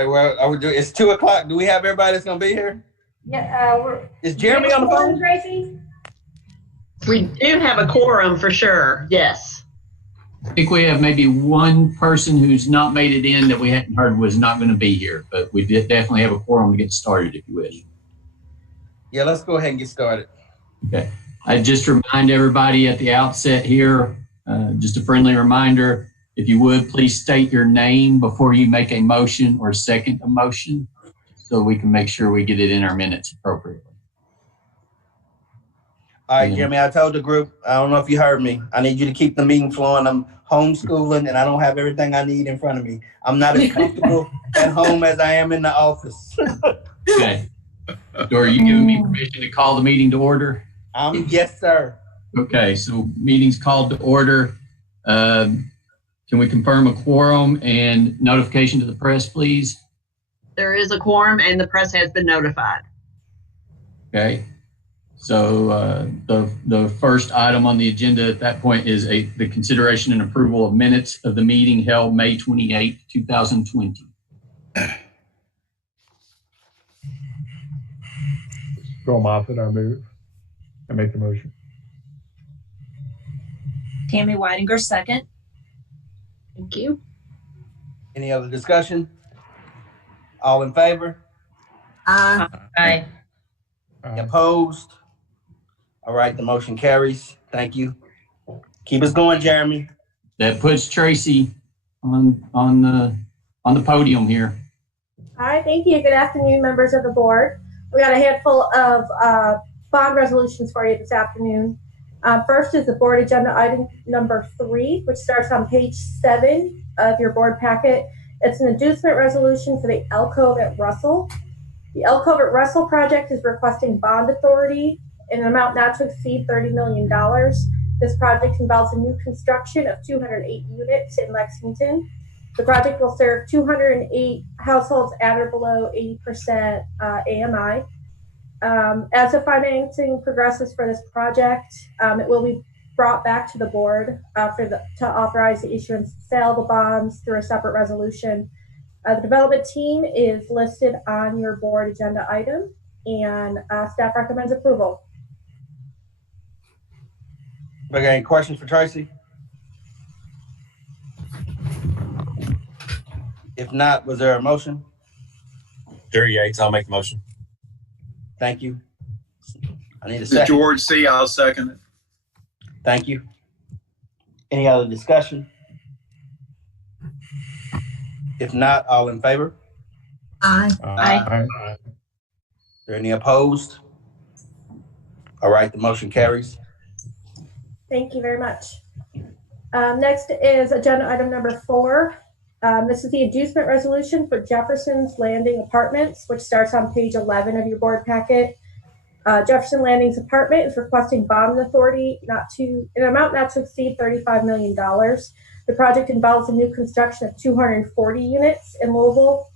right, well, it's 2 o'clock. Do we have everybody that's gonna be here? Yeah, is Jeremy on the phone? Tracy? We do have a quorum for sure, yes. I think we have maybe one person who's not made it in that we hadn't heard was not going to be here, but we did definitely have a quorum to get started if you wish. Yeah, let's go ahead and get started. Okay. I just remind everybody at the outset here, just a friendly reminder, if you would, please state your name before you make a motion or second a motion so we can make sure we get it in our minutes appropriately. All right, Jeremy, I told the group, I don't know if you heard me. I need you to keep the meeting flowing. I'm homeschooling and I don't have everything I need in front of me. I'm not as comfortable at home as I am in the office. Okay. So are you giving me permission to call the meeting to order? Yes, sir. Okay, so meeting's called to order. Can we confirm a quorum and notification to the press, please? There is a quorum and the press has been notified. Okay. So the first item on the agenda at that point is the consideration and approval of minutes of the meeting held May 28, 2020. Go Moffitt, I move. I make the motion. Tammy Weidinger, second. Thank you. Any other discussion? All in favor? Aye. Any opposed? All right, the motion carries. Thank you. Keep us going, Jeremy. That puts Tracy on the podium here. All right, thank you. Good afternoon, members of the board. We got a handful of bond resolutions for you this afternoon. First is the board agenda item number 3, which starts on page 7 of your board packet. It's an inducement resolution for the Alcove at Russell. The Alcove at Russell project is requesting bond authority in an amount not to exceed $30 million. This project involves a new construction of 208 units in Lexington. The project will serve 208 households at or below 80% AMI. As the financing progresses for this project, it will be brought back to the board to authorize the issuance and sale of the bonds through a separate resolution. The development team is listed on your board agenda item, and staff recommends approval. Okay, any questions for Tracy? If not, was there a motion? Jerry Yates, I'll make the motion. Thank you. I need a This second. is George C. I'll second it. Thank you. Any other discussion? If not, all in favor? Aye. Aye. Are there any opposed? All right, the motion carries. Thank you very much. Next is agenda item number 4. This is the inducement resolution for Jefferson's Landing Apartments, which starts on page 11 of your board packet. Jefferson Landing's apartment is requesting bond authority in an amount not to exceed $35 million. The project involves a new construction of 240 units in Louisville.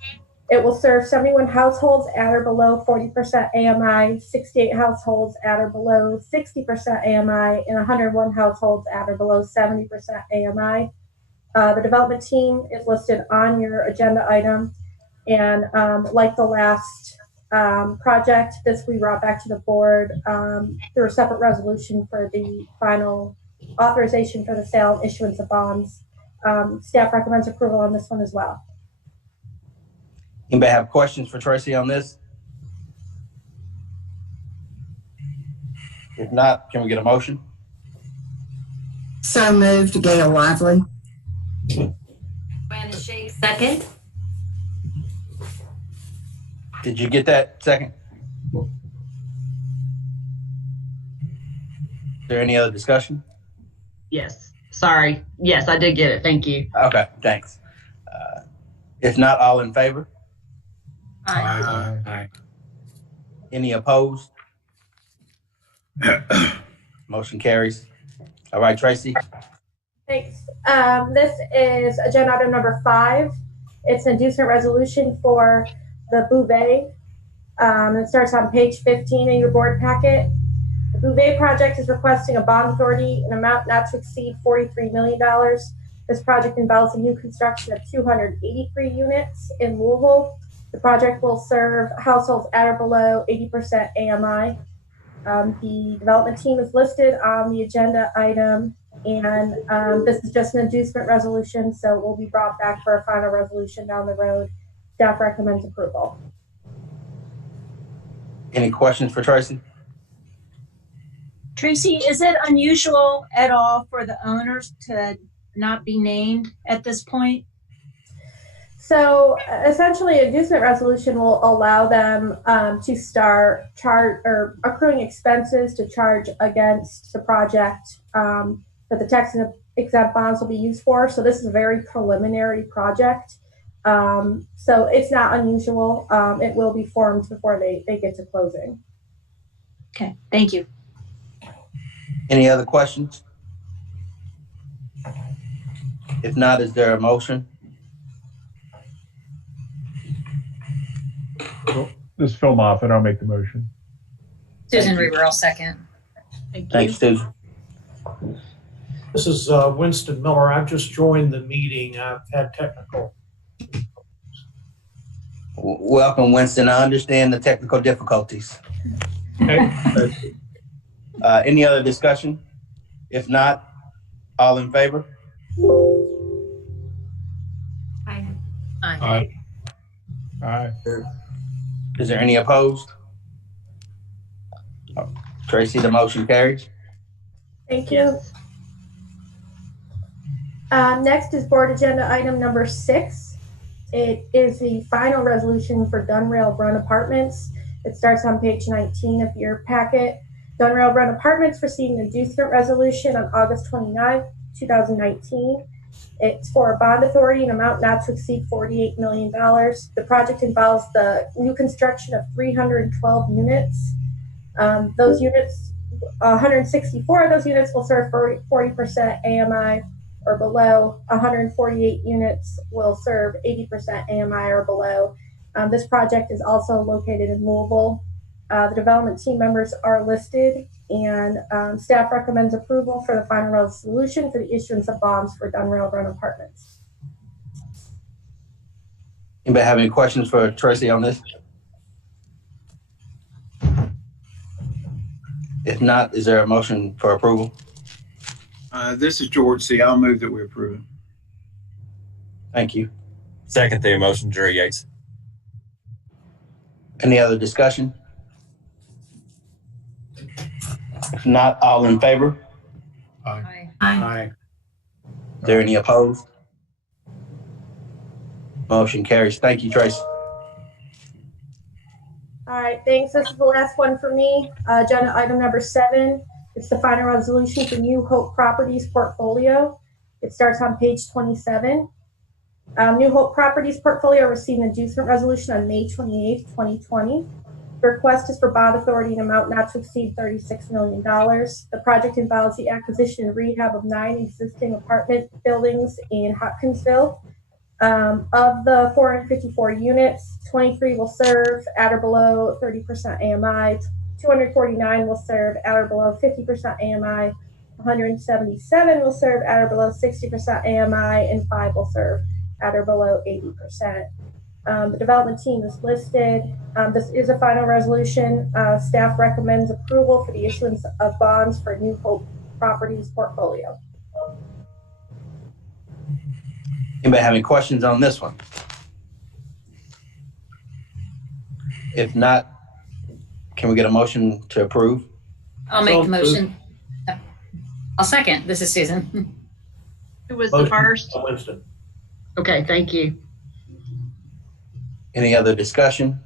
It will serve 71 households at or below 40% AMI, 68 households at or below 60% AMI, and 101 households at or below 70% AMI. The development team is listed on your agenda item, and like the last project, this we brought back to the board through a separate resolution for the final authorization for the sale and issuance of bonds. Staff recommends approval on this one as well. Anybody have questions for Tracy on this? If not, can we get a motion? So moved, Gail Lively. Joanna Shea, second. Did you get that second? Is there any other discussion? Yes. Sorry. Yes, I did get it. Thank you. Okay, thanks. If not, all in favor? Aye. Aye. Any opposed? Motion carries. All right, Tracy. Thanks. This is agenda item number 5. It's an inducement resolution for the Bouvet. It starts on page 15 in your board packet. The Bouvet project is requesting a bond authority in an amount not to exceed $43 million. This project involves a new construction of 283 units in Louisville. The project will serve households at or below 80% AMI. The development team is listed on the agenda item, and this is just an inducement resolution, so it will be brought back for a final resolution down the road. Staff recommends approval. Any questions for Tracy? Tracy, is it unusual at all for the owners to not be named at this point? So essentially, a inducement resolution will allow them to start accruing expenses to charge against the project that the tax exempt bonds will be used for. So this is a very preliminary project. So it's not unusual. It will be formed before they get to closing. Okay, thank you. Any other questions? If not, is there a motion? This is Phil Moffitt. I'll make the motion. Susan Reber, I'll second. Thanks, Susan. This is Winston Miller. I've just joined the meeting. I've had technical. Welcome, Winston. I understand the technical difficulties. Okay. Any other discussion? If not, all in favor? Aye. Aye. Aye. Is there any opposed? Tracy, the motion carries. Thank you. Next is board agenda item number 6. It is the final resolution for Dunrail Run Apartments. It starts on page 19 of your packet. Dunrail Run Apartments received an inducement resolution on August 29, 2019. It's for a bond authority in amount not to exceed $48 million. The project involves the new construction of 312 units. Those units, 164 of those units will serve 40% AMI or below. 148 units will serve 80% AMI or below. This project is also located in Louisville. The development team members are listed, and staff recommends approval for the final resolution for the issuance of bonds for Dunrail Run Apartments. Anybody have any questions for Tracy on this? If not, is there a motion for approval? This is George C. I'll move that we approve it. Thank you. Second the motion, Jerry Yates. Any other discussion? If not, all in favor? Aye. Aye. Is there any opposed? Motion carries. Thank you, Tracy. All right, thanks. This is the last one for me. Agenda item number 7. It's the final resolution for New Hope Properties portfolio. It starts on page 27. New Hope Properties portfolio received an inducement resolution on May 28, 2020. The request is for bond authority in amount not to exceed $36 million. The project involves the acquisition and rehab of 9 existing apartment buildings in Hopkinsville. Of the 454 units, 23 will serve at or below 30% AMI, 249 will serve at or below 50% AMI, 177 will serve at or below 60% AMI, and 5 will serve at or below 80%. The development team is listed. This is a final resolution. Staff recommends approval for the issuance of bonds for New Hope Properties portfolio. Anybody have any questions on this one? If not, can we get a motion to approve? I'll make the motion. I'll second. This is Susan. Who was the first? Winston. Okay, thank you. Any other discussion?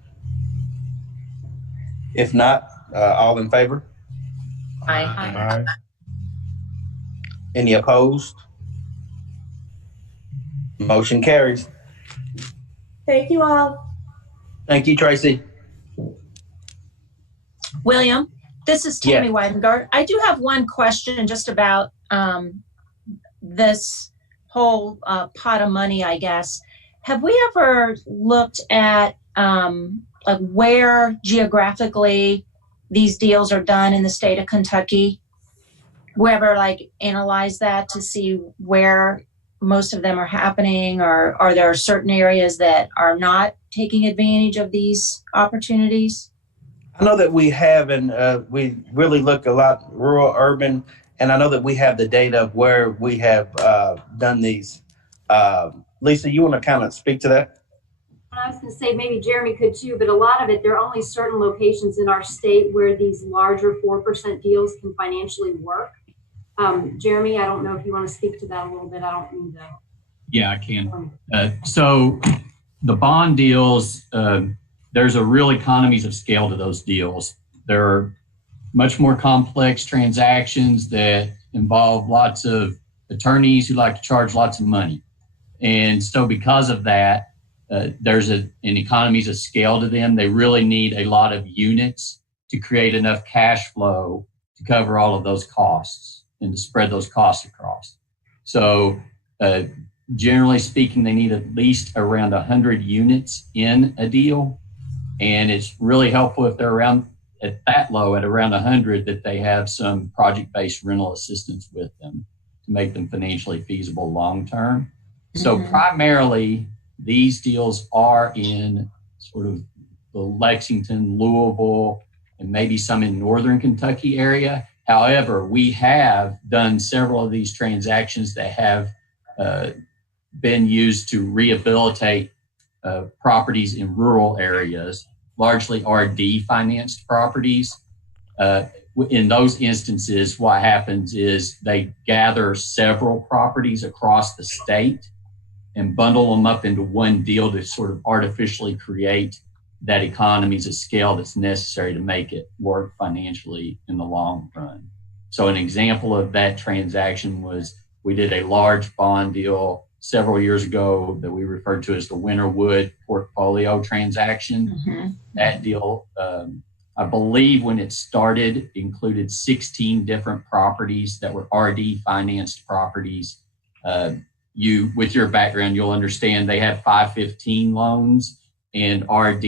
If not, all in favor? Aye. Aye. Any opposed? Motion carries. Thank you all. Thank you, Tracy. William, this is Tammy Weidengart. I do have one question just about this whole pot of money, I guess. Have we ever looked at like where geographically these deals are done in the state of Kentucky? We ever like analyze that to see where most of them are happening, or are there certain areas that are not taking advantage of these opportunities? I know that we have, and we really look a lot rural, urban, and I know that we have the data of where we have done these. Lisa, you want to kind of speak to that? I was going to say maybe Jeremy could too, but a lot of it, there are only certain locations in our state where these larger 4% deals can financially work. Jeremy, I don't know if you want to speak to that a little bit. I don't mean to. Yeah, I can. So the bond deals, there's a real economies of scale to those deals. There are much more complex transactions that involve lots of attorneys who like to charge lots of money. And so because of that, there's an economies of scale to them. They really need a lot of units to create enough cash flow to cover all of those costs and to spread those costs across. So generally speaking, they need at least around 100 units in a deal. And it's really helpful if they're around at that low, at around 100, that they have some project-based rental assistance with them to make them financially feasible long-term. So primarily, these deals are in sort of the Lexington, Louisville, and maybe some in Northern Kentucky area. However, we have done several of these transactions that have been used to rehabilitate properties in rural areas, largely RD financed properties. In those instances, what happens is they gather several properties across the state and bundle them up into one deal to sort of artificially create that economies of scale that's necessary to make it work financially in the long run. So an example of that transaction was we did a large bond deal several years ago that we referred to as the Winterwood portfolio transaction. That deal, I believe when it started, included 16 different properties that were RD financed properties. With your background, you'll understand they had 515 loans, and RD,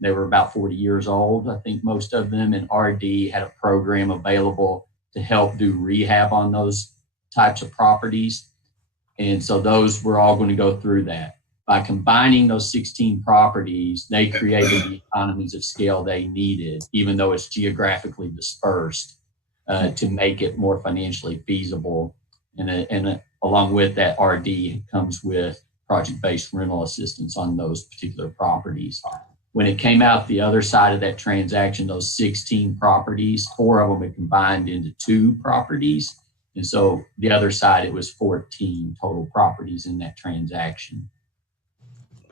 they were about 40 years old, I think most of them, and RD had a program available to help do rehab on those types of properties. And so those were all going to go through that. By combining those 16 properties, they created the economies of scale they needed, even though it's geographically dispersed, to make it more financially feasible. And along with that, RD comes with project-based rental assistance on those particular properties. When it came out the other side of that transaction, those 16 properties, 4 of them had combined into 2 properties. And so the other side, it was 14 total properties in that transaction.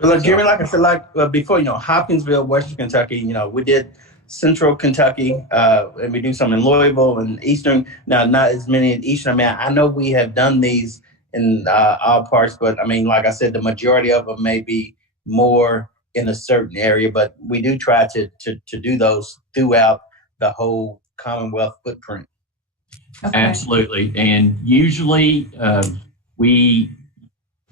Well, Jeremy, like I said, before, Hopkinsville, Western Kentucky, we did Central Kentucky, and we do some in Louisville and Eastern. Now, not as many in Eastern. I mean, I know we have done these in all parts, but I mean, like I said, the majority of them may be more in a certain area, but we do try to do those throughout the whole Commonwealth footprint. Okay. Absolutely. And usually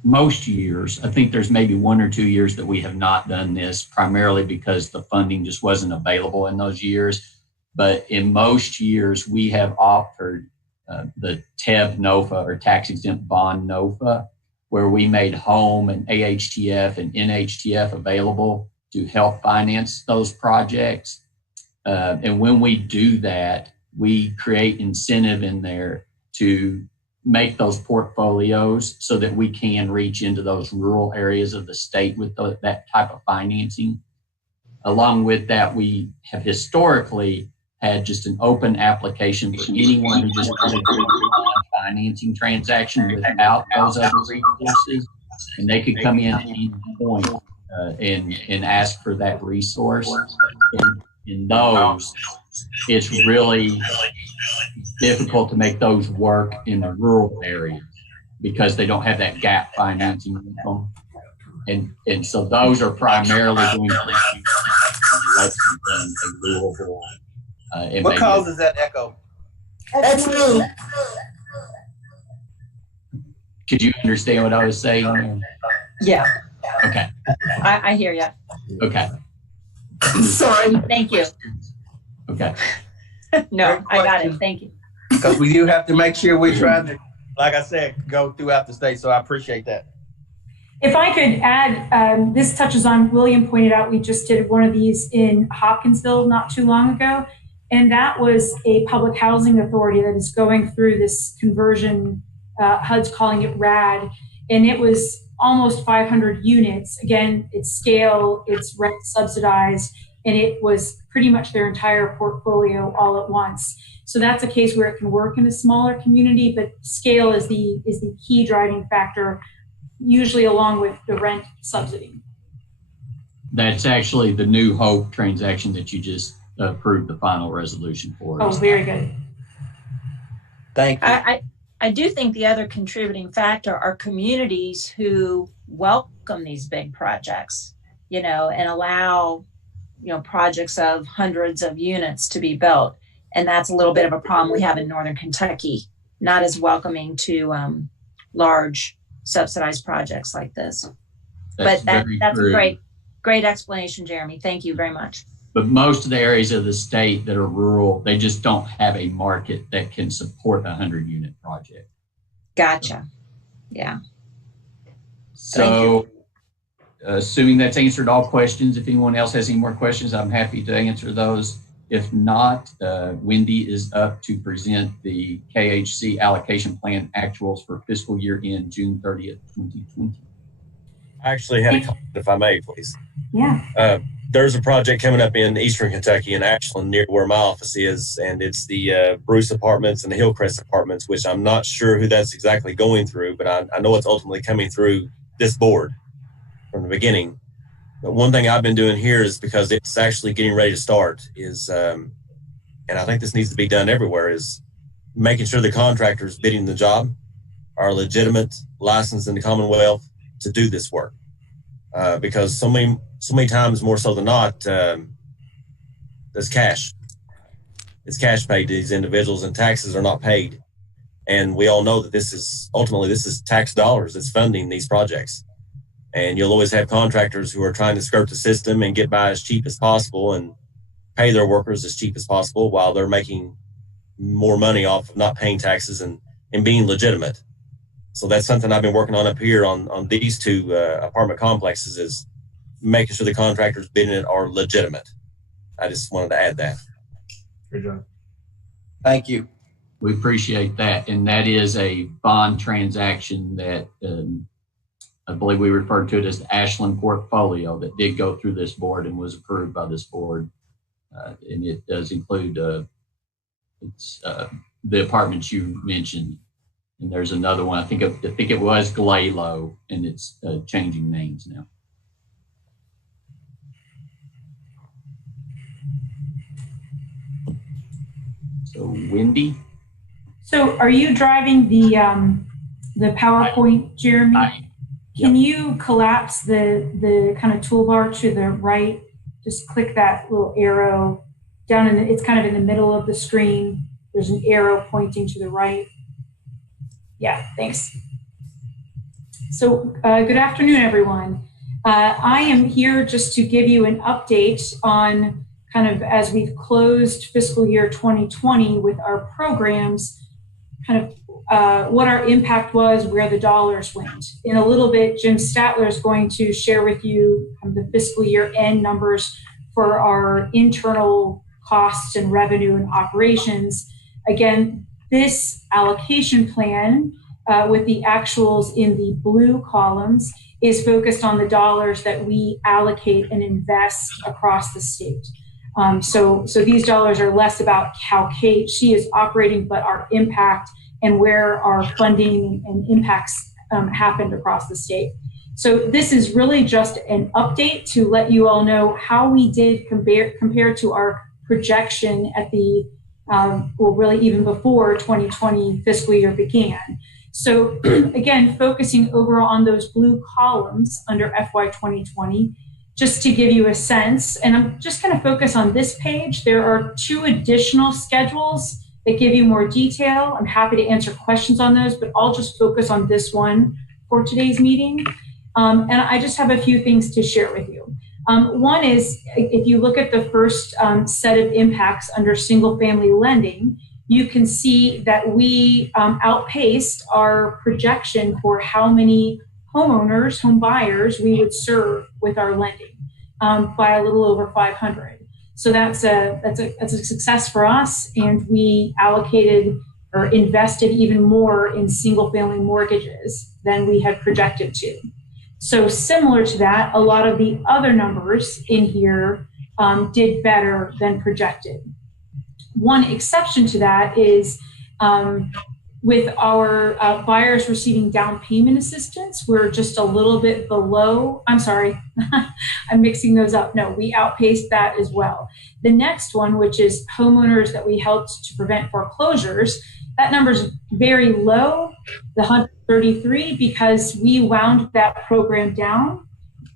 most years, I think there's maybe 1 or 2 years that we have not done this, primarily because the funding just wasn't available in those years. But in most years, we have offered the TEB NOFA, or tax exempt bond NOFA, where we made home and AHTF and NHTF available to help finance those projects. And when we do that, we create incentive in there to make those portfolios so that we can reach into those rural areas of the state with that type of financing. Along with that, we have historically had just an open application for anyone who just wanted to do a financing transaction without those other resources, and they could come in at any point and ask for that resource. And in those, it's really difficult to make those work in the rural areas because they don't have that gap financing income. And so those are primarily going to be Lexington and Louisville. What causes that echo? That's me. Could you understand what I was saying? Yeah, Okay. I hear you. Okay. Sorry. Thank you. Okay. No, I got it. Thank you. Because we do have to make sure we're trying to like I said, go throughout the state. So I appreciate that. If I could add, this touches on, William pointed out, we just did one of these in Hopkinsville not too long ago. And that was a public housing authority that is going through this conversion. HUD's calling it RAD. And it was almost 500 units. Again, it's scale, it's rent subsidized, and it was pretty much their entire portfolio all at once. So that's a case where it can work in a smaller community, but scale is the key driving factor, usually along with the rent subsidy. That's actually the New Hope transaction that you just approved the final resolution for. Oh, very good. Thank you. I do think the other contributing factor are communities who welcome these big projects, and allow, projects of hundreds of units to be built. And that's a little bit of a problem we have in Northern Kentucky, not as welcoming to large subsidized projects like this. That's a great explanation, Jeremy. Thank you very much. But most of the areas of the state that are rural, they just don't have a market that can support a 100-unit project. Gotcha. Yeah. So, assuming that's answered all questions, if anyone else has any more questions, I'm happy to answer those. If not, Wendy is up to present the KHC allocation plan actuals for fiscal year end June 30th, 2020. I actually had a comment, if I may, please. Yeah. There's a project coming up in Eastern Kentucky in Ashland near where my office is, and it's the Bruce Apartments and the Hillcrest Apartments, which I'm not sure who that's exactly going through, but I know it's ultimately coming through this board from the beginning. But one thing I've been doing here is, because it's actually getting ready to start, is, and I think this needs to be done everywhere, is making sure the contractors bidding the job are legitimate, licensed in the Commonwealth to do this work. Because so many times, more so than not, there's cash. It's cash paid to these individuals, and taxes are not paid. And we all know that this is tax dollars that's funding these projects. And you'll always have contractors who are trying to skirt the system and get by as cheap as possible and pay their workers as cheap as possible while they're making more money off of not paying taxes and being legitimate. So that's something I've been working on up here on these two apartment complexes, is making sure the contractors bidding it are legitimate. I just wanted to add that. Good job. Thank you. We appreciate that. And that is a bond transaction that I believe we referred to it as the Ashland portfolio that did go through this board and was approved by this board. And it does include the apartments you mentioned. And there's another one. I think it was Glalo, and it's changing names now. So Wendy. So are you driving the PowerPoint, Jeremy? Can you collapse the kind of toolbar to the right? Just click that little arrow down it's kind of in the middle of the screen. There's an arrow pointing to the right. Yeah, thanks. So good afternoon, everyone. I am here just to give you an update on kind of as we've closed fiscal year 2020 with our programs, kind of what our impact was, where the dollars went. In a little bit, Jim Statler is going to share with you the fiscal year end numbers for our internal costs and revenue and operations. Again, this allocation plan with the actuals in the blue columns is focused on the dollars that we allocate and invest across the state. So these dollars are less about how KHC is operating, but our impact and where our funding and impacts happened across the state. So this is really just an update to let you all know how we did compared to our projection at the, well, really even before 2020 fiscal year began. So again, focusing overall on those blue columns under FY 2020, just to give you a sense, and I'm just going to focus on this page. There are 2 additional schedules that give you more detail. I'm happy to answer questions on those, but I'll just focus on this one for today's meeting. And I just have a few things to share with you. One is, if you look at the first set of impacts under single family lending, you can see that we outpaced our projection for how many homeowners, home buyers we would serve with our lending by a little over 500. So that's a success for us, and we allocated or invested even more in single-family mortgages than we had projected to. So similar to that, a lot of the other numbers in here did better than projected. One exception to that is with our buyers receiving down payment assistance, we're just a little bit below. I'm sorry, I'm mixing those up. No, we outpaced that as well. The next one, which is homeowners that we helped to prevent foreclosures, that number is very low, the 133, because we wound that program down.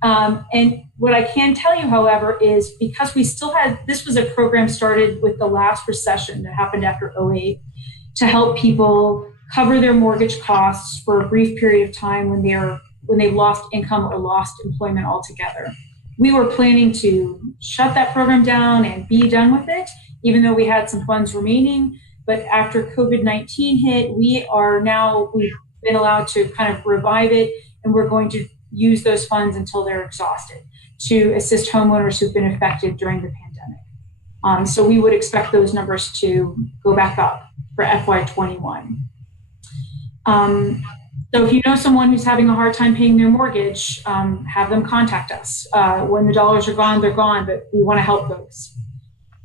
And what I can tell you, however, is because we still had, this was a program started with the last recession that happened after 2008 to help people cover their mortgage costs for a brief period of time when they've lost income or lost employment altogether. We were planning to shut that program down and be done with it, even though we had some funds remaining. But after COVID-19 hit, we've been allowed to kind of revive it, and we're going to use those funds until they're exhausted to assist homeowners who've been affected during the pandemic. So we would expect those numbers to go back up for FY21. So if you know someone who's having a hard time paying their mortgage, have them contact us. When the dollars are gone, they're gone, but we want to help folks.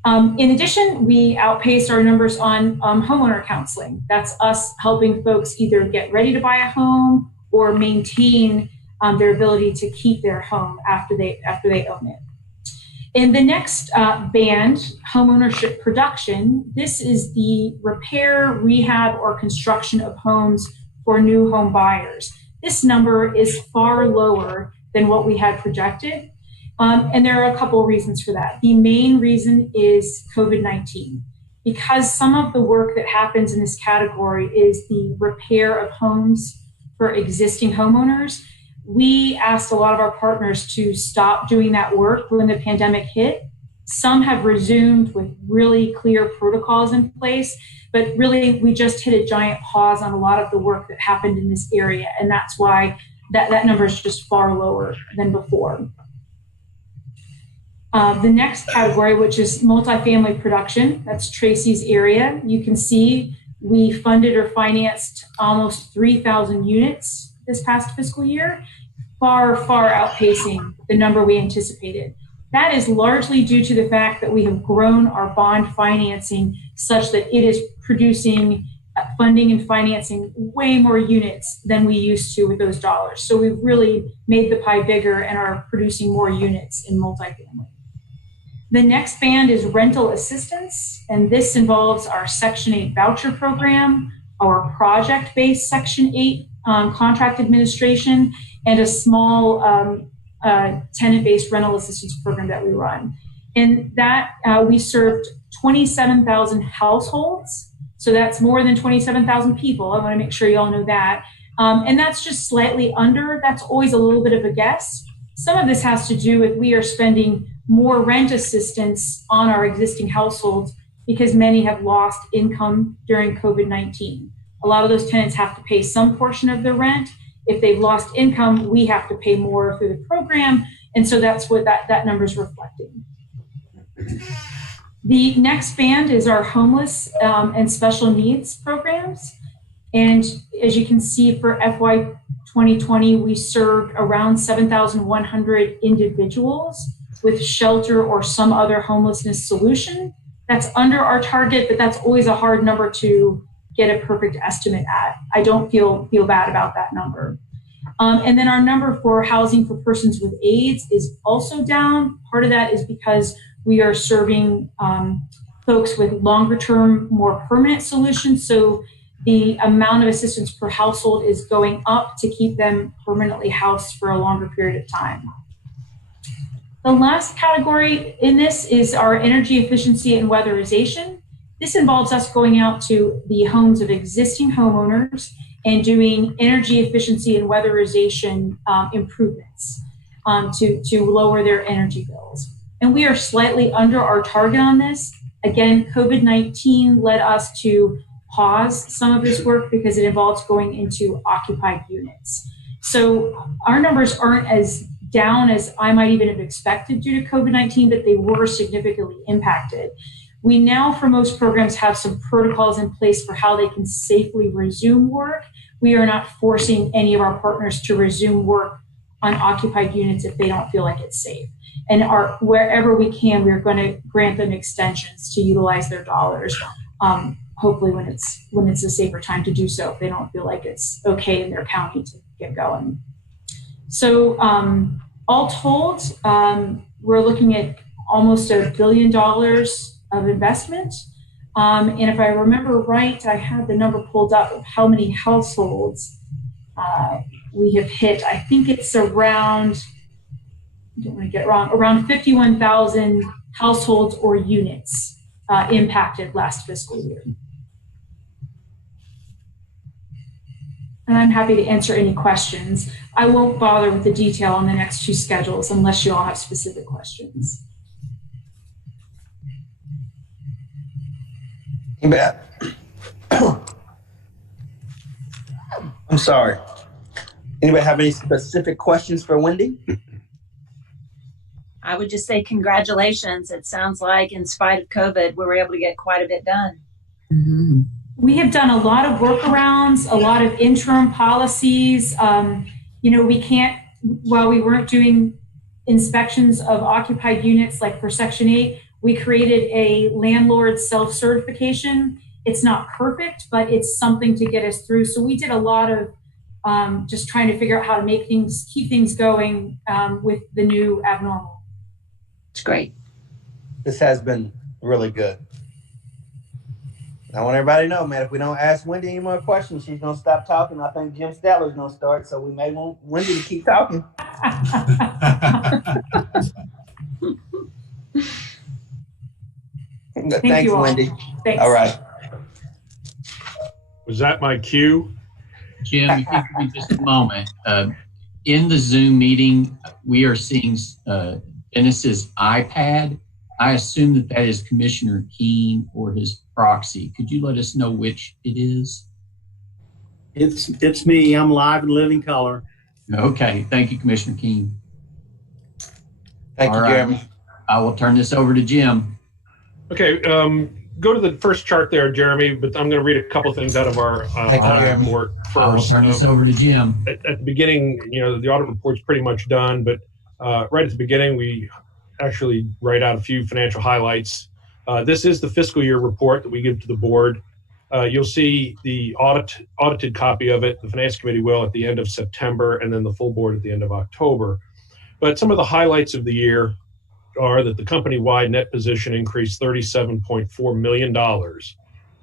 In addition, we outpaced our numbers on homeowner counseling. That's us helping folks either get ready to buy a home or maintain their ability to keep their home after they own it. In the next band, homeownership production, this is the repair, rehab, or construction of homes for new home buyers. This number is far lower than what we had projected. And there are a couple of reasons for that. The main reason is COVID-19. Because some of the work that happens in this category is the repair of homes for existing homeowners, we asked a lot of our partners to stop doing that work when the pandemic hit. Some have resumed with really clear protocols in place, but really we just hit a giant pause on a lot of the work that happened in this area. And that's why that number is just far lower than before. The next category, which is multifamily production, that's Tracy's area. You can see we funded or financed almost 3,000 units this past fiscal year, far, far outpacing the number we anticipated. That is largely due to the fact that we have grown our bond financing such that it is producing funding and financing way more units than we used to with those dollars. So we've really made the pie bigger and are producing more units in multifamily. The next band is rental assistance, and this involves our Section 8 voucher program, our project-based Section 8 contract administration, and a small tenant-based rental assistance program that we run. And that we served 27,000 households. So that's more than 27,000 people. I want to make sure you all know that. And that's just slightly under. That's always a little bit of a guess. Some of this has to do with we are spending more rent assistance on our existing households because many have lost income during COVID-19. A lot of those tenants have to pay some portion of their rent. If they've lost income, we have to pay more through the program. And so that's what that number is reflecting. The next band is our homeless and special needs programs. And as you can see for FY 2020, we served around 7,100 individuals with shelter or some other homelessness solution. That's under our target, but that's always a hard number to get a perfect estimate at. I don't feel bad about that number. And then our number for housing for persons with AIDS is also down. Part of that is because we are serving folks with longer term, more permanent solutions. So the amount of assistance per household is going up to keep them permanently housed for a longer period of time. The last category in this is our energy efficiency and weatherization. This involves us going out to the homes of existing homeowners and doing energy efficiency and weatherization improvements to lower their energy bills. And we are slightly under our target on this. Again, COVID-19 led us to pause some of this work because it involves going into occupied units. So our numbers aren't as down as I might even have expected due to COVID-19, but they were significantly impacted. We now, for most programs, have some protocols in place for how they can safely resume work. We are not forcing any of our partners to resume work on occupied units if they don't feel like it's safe. And wherever we can, we're going to grant them extensions to utilize their dollars. Hopefully when it's a safer time to do so, if they don't feel like it's okay in their county to get going. So all told, we're looking at almost $1 billion of investment. And if I remember right, I had the number pulled up of how many households we have hit. I think it's around, I don't want to get it wrong, around 51,000 households or units impacted last fiscal year. And I'm happy to answer any questions. I won't bother with the detail on the next two schedules unless you all have specific questions. I'm sorry. Anybody have any specific questions for Wendy? I would just say congratulations. It sounds like in spite of COVID, we were able to get quite a bit done. Mm-hmm. We have done a lot of workarounds, a lot of interim policies. We can't, while we weren't doing inspections of occupied units like for Section 8, we created a landlord self-certification. It's not perfect, but it's something to get us through. So we did a lot of just trying to figure out how to keep things going with the new abnormal. It's great. This has been really good. I want everybody to know, man, if we don't ask Wendy any more questions, she's going to stop talking. I think Jim Statler's going to start, so we may want Wendy to keep talking. Thanks, Wendy. Thanks. All right. Was that my cue? Jim, if you give me just a moment. In the Zoom meeting, we are seeing Dennis's iPad. I assume that is Commissioner Keene or his proxy. Could you let us know which it is? It's me. I'm live in living color. Okay. Thank you, Commissioner Keene. Thank you, Jeremy. I will turn this over to Jim. Okay. Go to the first chart there, Jeremy, but I'm going to read a couple things out of our audit report first. I will turn this over to Jim. At the beginning, the audit report's pretty much done, but right at the beginning, we actually write out a few financial highlights. This is the fiscal year report that we give to the board. You'll see the audited copy of it. The Finance Committee will at the end of September, and then the full board at the end of October. But some of the highlights of the year are that the company-wide net position increased $37.4 million,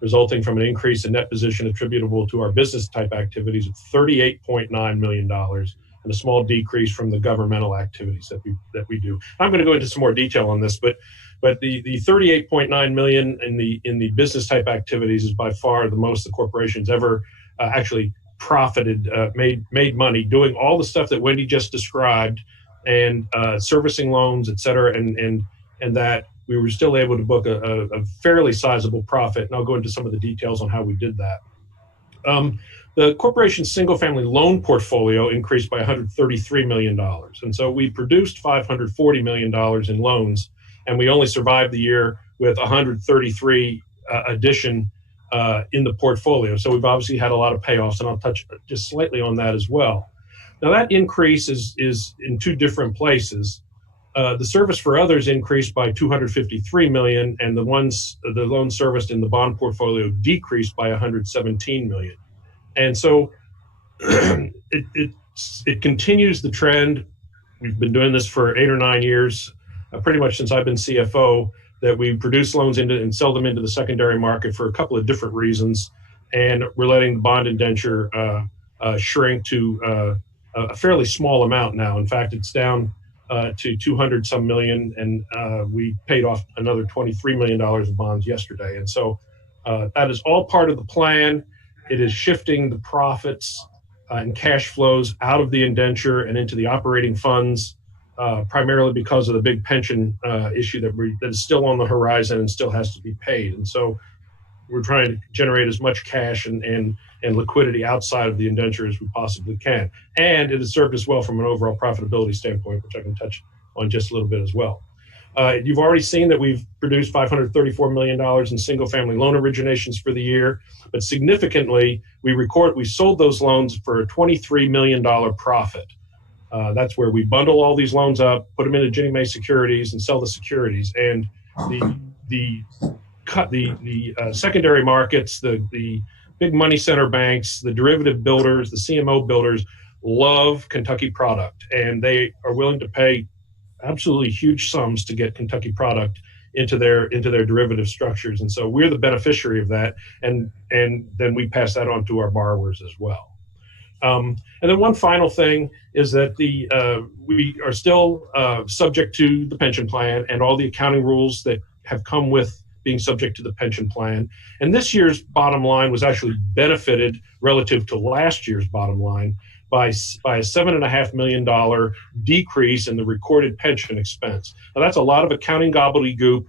resulting from an increase in net position attributable to our business type activities of $38.9 million, and a small decrease from the governmental activities that we do. I'm going to go into some more detail on this, but the $38.9 million in the business type activities is by far the most the corporation's ever actually profited, made money doing all the stuff that Wendy just described, and servicing loans, et cetera, and that we were still able to book a fairly sizable profit. And I'll go into some of the details on how we did that. The corporation's single-family loan portfolio increased by $133 million. And so we produced $540 million in loans, and we only survived the year with 133 addition in the portfolio. So we've obviously had a lot of payoffs, and I'll touch just slightly on that as well. Now that increase is in two different places. The service for others increased by $253 million, and the loan serviced in the bond portfolio decreased by $117 million. And so it continues the trend. We've been doing this for 8 or 9 years, pretty much since I've been CFO, that we produce loans and sell them into the secondary market for a couple of different reasons. And we're letting the bond indenture shrink to a fairly small amount now. In fact, it's down to 200 some million, and we paid off another $23 million of bonds yesterday. And so that is all part of the plan. It is shifting the profits and cash flows out of the indenture and into the operating funds. primarily because of the big pension issue that is still on the horizon and still has to be paid. And so we're trying to generate as much cash and liquidity outside of the indenture as we possibly can. And it has served us well from an overall profitability standpoint, which I can touch on just a little bit as well. You've already seen that we've produced $534 million in single-family loan originations for the year, but significantly, we sold those loans for a $23 million profit. That's where we bundle all these loans up, put them into Ginnie Mae securities, and sell the securities. And the secondary markets, the big money center banks, the derivative builders, the CMO builders love Kentucky product, and they are willing to pay absolutely huge sums to get Kentucky product into their derivative structures. And so we're the beneficiary of that, and then we pass that on to our borrowers as well. And then one final thing is that we are still subject to the pension plan and all the accounting rules that have come with being subject to the pension plan. And this year's bottom line was actually benefited relative to last year's bottom line by a $7.5 million decrease in the recorded pension expense. Now, that's a lot of accounting gobbledygook.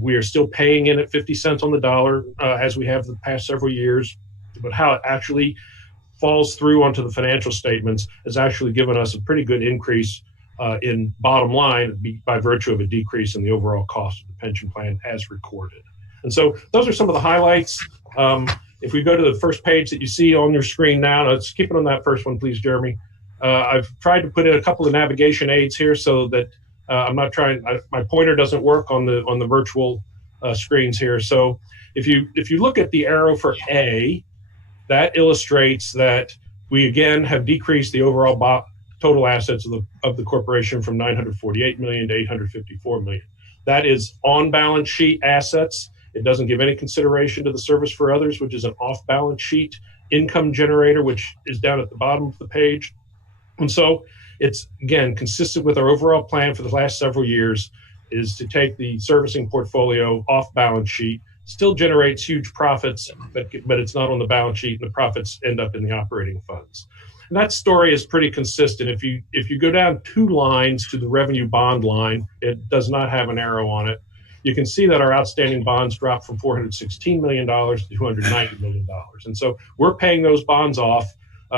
We are still paying in at 50 cents on the dollar as we have the past several years, but how it actually falls through onto the financial statements has actually given us a pretty good increase in bottom line by virtue of a decrease in the overall cost of the pension plan as recorded. And so those are some of the highlights. If we go to the first page that you see on your screen now, let's keep it on that first one, please, Jeremy. I've tried to put in a couple of navigation aids here so that I'm not trying, my pointer doesn't work on the virtual screens here. So if you look at the arrow for A, that illustrates that we again have decreased the overall total assets of the corporation from $948 million to $854 million. That is on balance sheet assets. It doesn't give any consideration to the service for others, which is an off balance sheet income generator, which is down at the bottom of the page. And so it's, again, consistent with our overall plan for the last several years is to take the servicing portfolio off balance sheet, still generates huge profits, but it's not on the balance sheet, and the profits end up in the operating funds. And that story is pretty consistent. If you go down 2 lines to the revenue bond line, it does not have an arrow on it. You can see that our outstanding bonds dropped from $416 million to $290 million. And so we're paying those bonds off.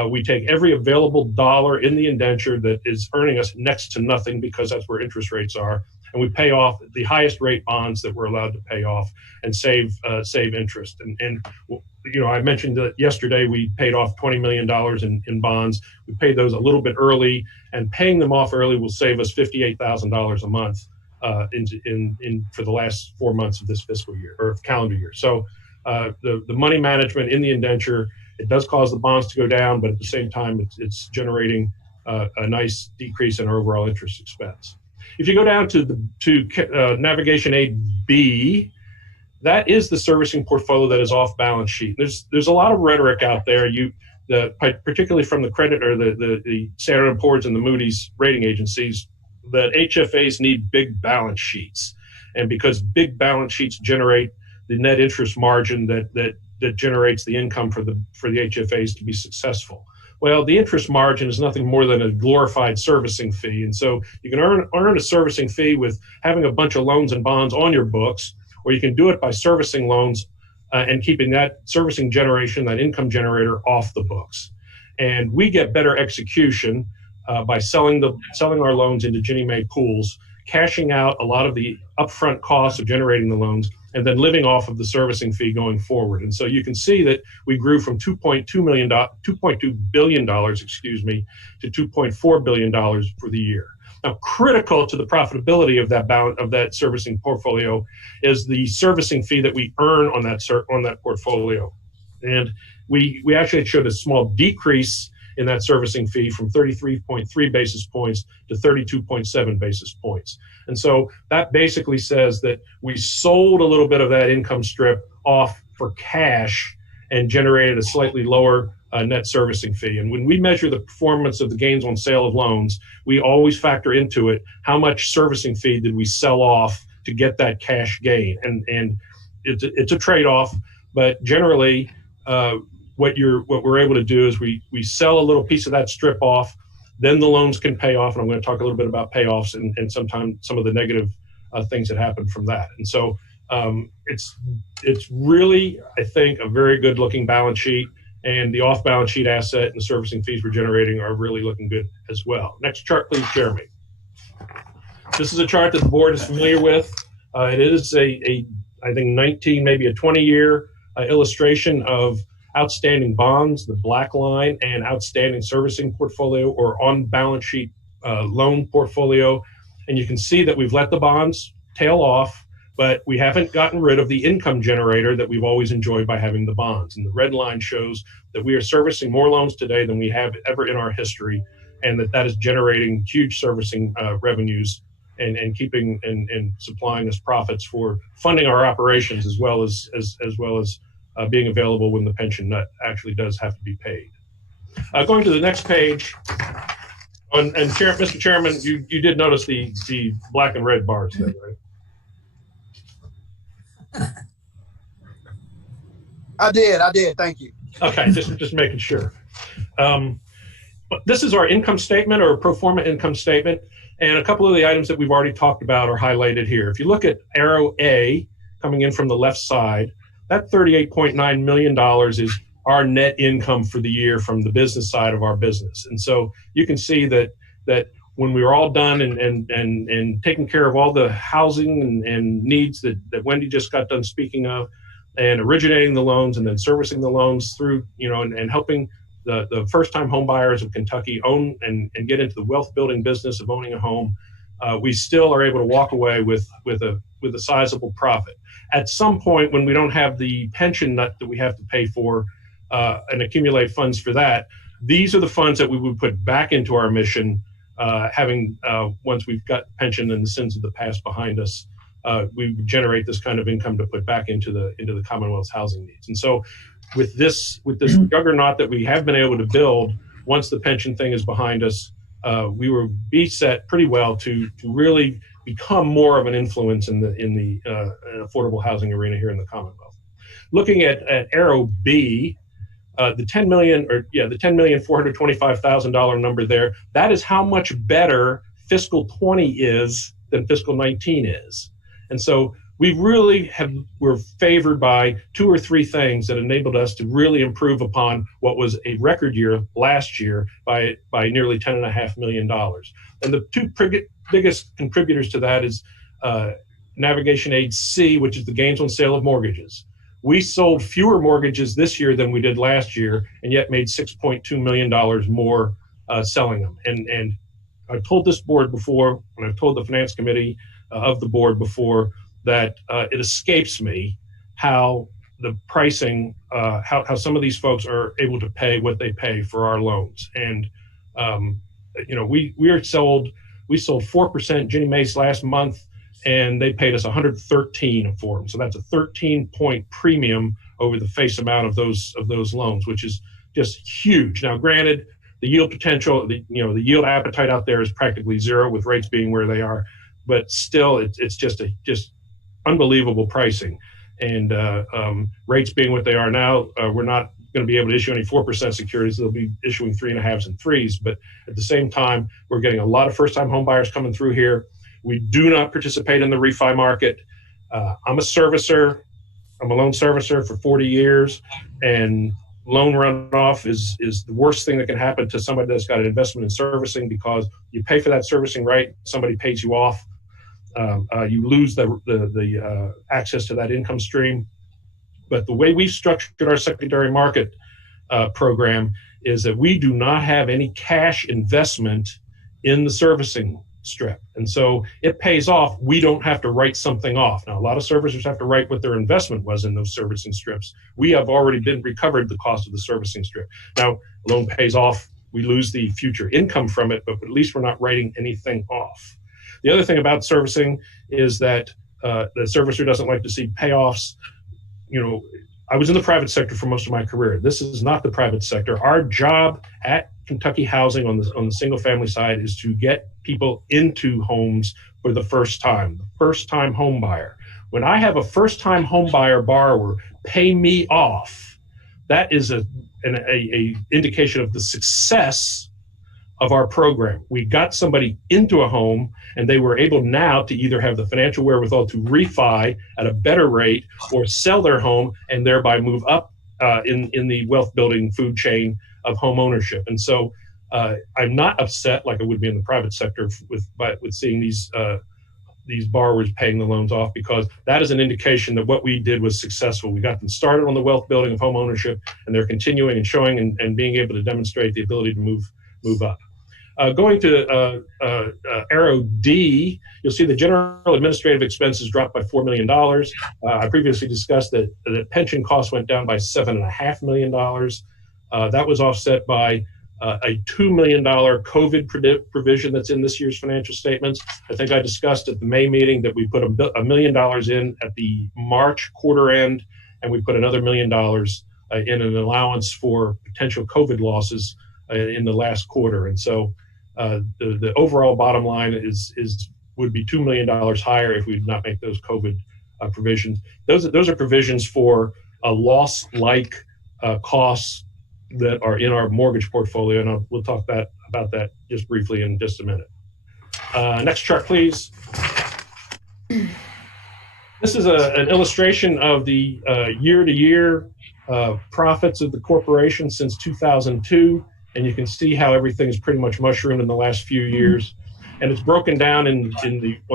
We take every available dollar in the indenture that is earning us next to nothing because that's where interest rates are. And we pay off the highest rate bonds that we're allowed to pay off and save interest. And you know, I mentioned that yesterday we paid off $20 million in bonds. We paid those a little bit early, and paying them off early will save us $58,000 a month for the last 4 months of this fiscal year or calendar year. So the money management in the indenture, it does cause the bonds to go down, but at the same time, it's generating a nice decrease in our overall interest expense. If you go down to navigation aid B, that is the servicing portfolio that is off balance sheet. There's a lot of rhetoric out there, particularly from the credit or the Standard & Poor's and the Moody's rating agencies, that HFAs need big balance sheets, and because big balance sheets generate the net interest margin that generates the income for the HFAs to be successful. Well, the interest margin is nothing more than a glorified servicing fee. And so you can earn a servicing fee with having a bunch of loans and bonds on your books, or you can do it by servicing loans and keeping that servicing generation, that income generator, off the books. And we get better execution by selling our loans into Ginnie Mae pools, cashing out a lot of the upfront costs of generating the loans, and then living off of the servicing fee going forward. And so you can see that we grew from $2.2 billion, to $2.4 billion for the year. Now, critical to the profitability of that servicing portfolio is the servicing fee that we earn on that portfolio. And we actually showed a small decrease in that servicing fee from 33.3 basis points to 32.7 basis points. And so that basically says that we sold a little bit of that income strip off for cash and generated a slightly lower net servicing fee. And when we measure the performance of the gains on sale of loans, we always factor into it how much servicing fee did we sell off to get that cash gain. And it's a trade-off, but generally what we're able to do is we sell a little piece of that strip off. then the loans can pay off. And I'm going to talk a little bit about payoffs and sometimes some of the negative things that happen from that. And so it's really, I think, a very good looking balance sheet, and the off balance sheet asset and servicing fees we're generating are really looking good as well. Next chart, please, Jeremy. This is a chart that the board is familiar with. It is I think 19, maybe a 20-year illustration of outstanding bonds, the black line, and outstanding servicing portfolio or on balance sheet loan portfolio. And you can see that we've let the bonds tail off, but we haven't gotten rid of the income generator that we've always enjoyed by having the bonds. And the red line shows that we are servicing more loans today than we have ever in our history, and that is generating huge servicing revenues and keeping and supplying us profits for funding our operations as well as being available when the pension nut actually does have to be paid. Going to the next page, Mr. Chairman, you did notice the black and red bars there, right? I did. Thank you. Okay, just making sure. This is our income statement, or pro forma income statement, and a couple of the items that we've already talked about are highlighted here. If you look at arrow A coming in from the left side, that $38.9 million is our net income for the year from the business side of our business. And so you can see that when we were all done and taking care of all the housing and needs that Wendy just got done speaking of, and originating the loans and then servicing the loans through, and helping the first-time home buyers of Kentucky own and get into the wealth building business of owning a home, we still are able to walk away with a sizable profit. At some point, when we don't have the pension nut that we have to pay for and accumulate funds for that, these are the funds that we would put back into our mission, once we've got pension and the sins of the past behind us. We generate this kind of income to put back into the Commonwealth's housing needs. And so with this juggernaut that we have been able to build, once the pension thing is behind us, we will be set pretty well to really become more of an influence in the affordable housing arena here in the Commonwealth. Looking at arrow B, the $10,425,000 number there, that is how much better fiscal 20 is than fiscal 19 is. And so we really we're favored by two or three things that enabled us to really improve upon what was a record year last year by nearly $10.5 million. And the two biggest contributors to that is Navigation Aid C, which is the gains on sale of mortgages. We sold fewer mortgages this year than we did last year, and yet made $6.2 million more selling them. And I've told this board before, and I've told the finance committee of the board before, that it escapes me how the pricing, how some of these folks are able to pay what they pay for our loans. And we sold 4% Ginnie Mae's last month, and they paid us $113 for them. So that's a 13-point premium over the face amount of those loans, which is just huge. Now, granted, the yield potential, the yield appetite out there is practically zero with rates being where they are, but still, it's just unbelievable pricing. And rates being what they are now, we're not going to be able to issue any 4% securities. They'll be issuing 3.5s and 3s. But at the same time, we're getting a lot of first-time home buyers coming through here. We do not participate in the refi market. I'm a servicer. I'm a loan servicer for 40 years, and loan runoff is the worst thing that can happen to somebody that's got an investment in servicing, because you pay for that servicing right, somebody pays you off. You lose the access to that income stream. But the way we've structured our secondary market program is that we do not have any cash investment in the servicing strip. And so it pays off. We don't have to write something off. Now, a lot of servicers have to write what their investment was in those servicing strips. We have already been recovered the cost of the servicing strip. Now, loan pays off. We lose the future income from it, but at least we're not writing anything off. The other thing about servicing is that the servicer doesn't like to see payoffs. I was in the private sector for most of my career. This is not the private sector. Our job at Kentucky Housing on the single family side is to get people into homes for the first-time home buyer. When I have a first-time home buyer borrower pay me off, that is an indication of the success of our program. We got somebody into a home, and they were able now to either have the financial wherewithal to refi at a better rate or sell their home and thereby move up in the wealth building food chain of home ownership. And so I'm not upset like I would be in the private sector with seeing these borrowers paying the loans off, because that is an indication that what we did was successful. We got them started on the wealth building of home ownership, and they're continuing and showing and being able to demonstrate the ability to move up. Going to arrow D, you'll see the general administrative expenses dropped by $4 million. I previously discussed that the pension costs went down by $7.5 million. That was offset by a $2 million COVID provision that's in this year's financial statements. I think I discussed at the May meeting that we put $1 million in at the March quarter end, and we put another $1 million in an allowance for potential COVID losses in the last quarter. And so the overall bottom line would be $2 million higher if we did not make those COVID provisions. Those are provisions for a loss-like costs that are in our mortgage portfolio, and we'll talk about that just briefly in just a minute. Next chart, please. This is an illustration of the year-to-year profits of the corporation since 2002, and you can see how everything is pretty much mushroomed in the last few years. And it's broken down on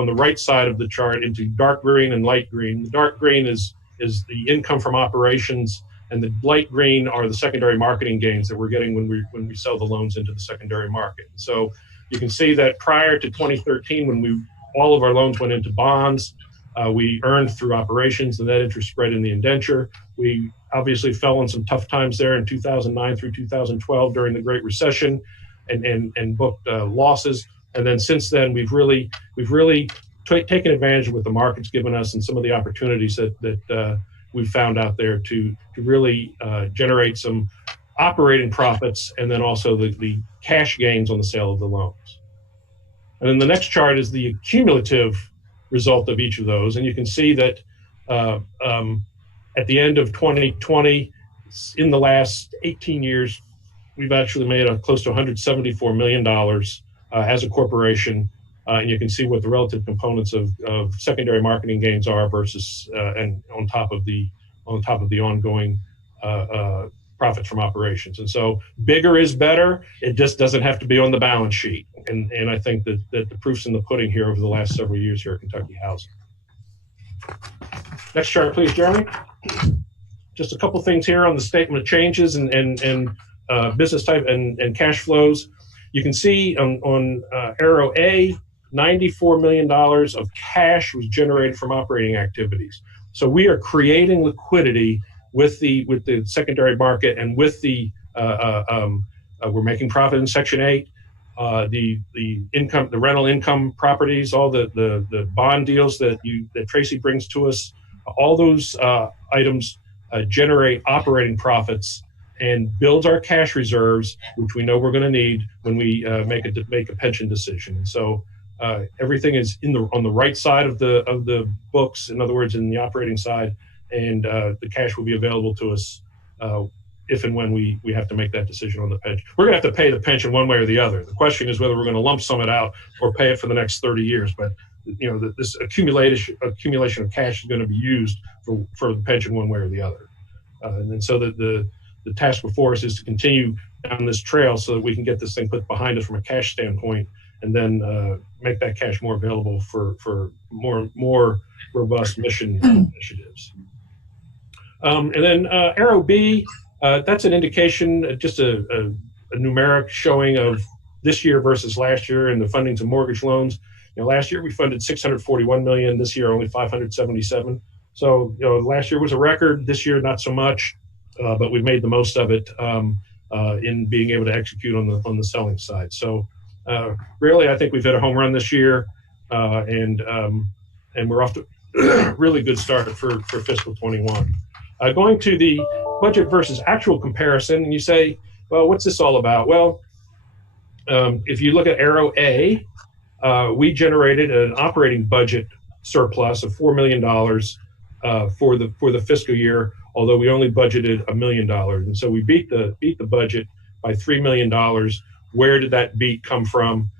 the right side of the chart into dark green and light green. The dark green is the income from operations, and the light green are the secondary marketing gains that we're getting when we sell the loans into the secondary market. So you can see that prior to 2013, when all of our loans went into bonds, we earned through operations the net interest spread in the indenture. We obviously fell on some tough times there in 2009 through 2012 during the Great Recession, and booked losses. And then since then, we've really taken advantage of what the market's given us and some of the opportunities that we've found out there to really generate some operating profits, and then also the cash gains on the sale of the loans. And then the next chart is the cumulative result of each of those. And you can see that at the end of 2020, in the last 18 years, we've actually made close to $174 million as a corporation. And you can see what the relative components of secondary marketing gains are versus and on top of the ongoing profits from operations. And so bigger is better. It just doesn't have to be on the balance sheet. And I think that the proof's in the pudding here over the last several years here at Kentucky Housing. Next chart, please, Jeremy. Just a couple things here on the statement of changes and business type and cash flows. You can see on arrow A, $94 million of cash was generated from operating activities. So we are creating liquidity with the secondary market, and with we're making profit in Section 8. The income, the rental income properties, all the bond deals that Tracy brings to us, all those items generate operating profits and builds our cash reserves, which we know we're going to need when we make a pension decision. And so everything is on the right side of the books, in other words, in the operating side, and the cash will be available to us if and when we have to make that decision on the pension. We're going to have to pay the pension one way or the other. The question is whether we're going to lump sum it out or pay it for the next 30 years. But this accumulation of cash is going to be used for the pension one way or the other. And so the task before us is to continue down this trail so that we can get this thing put behind us from a cash standpoint, and then make that cash more available for more robust mission initiatives. And then arrow B, that's an indication, just a numeric showing of this year versus last year and the fundings of mortgage loans. Last year we funded $641 million. This year only $577. So last year was a record. This year not so much, but we've made the most of it in being able to execute on the selling side. So really, I think we've hit a home run this year, and we're off to a really good start for fiscal 21. Going to the budget versus actual comparison, and you say, well, what's this all about? Well, if you look at arrow A, we generated an operating budget surplus of $4 million for the fiscal year, although we only budgeted $1 million, and so we beat the budget by $3 million, where did that beat come from?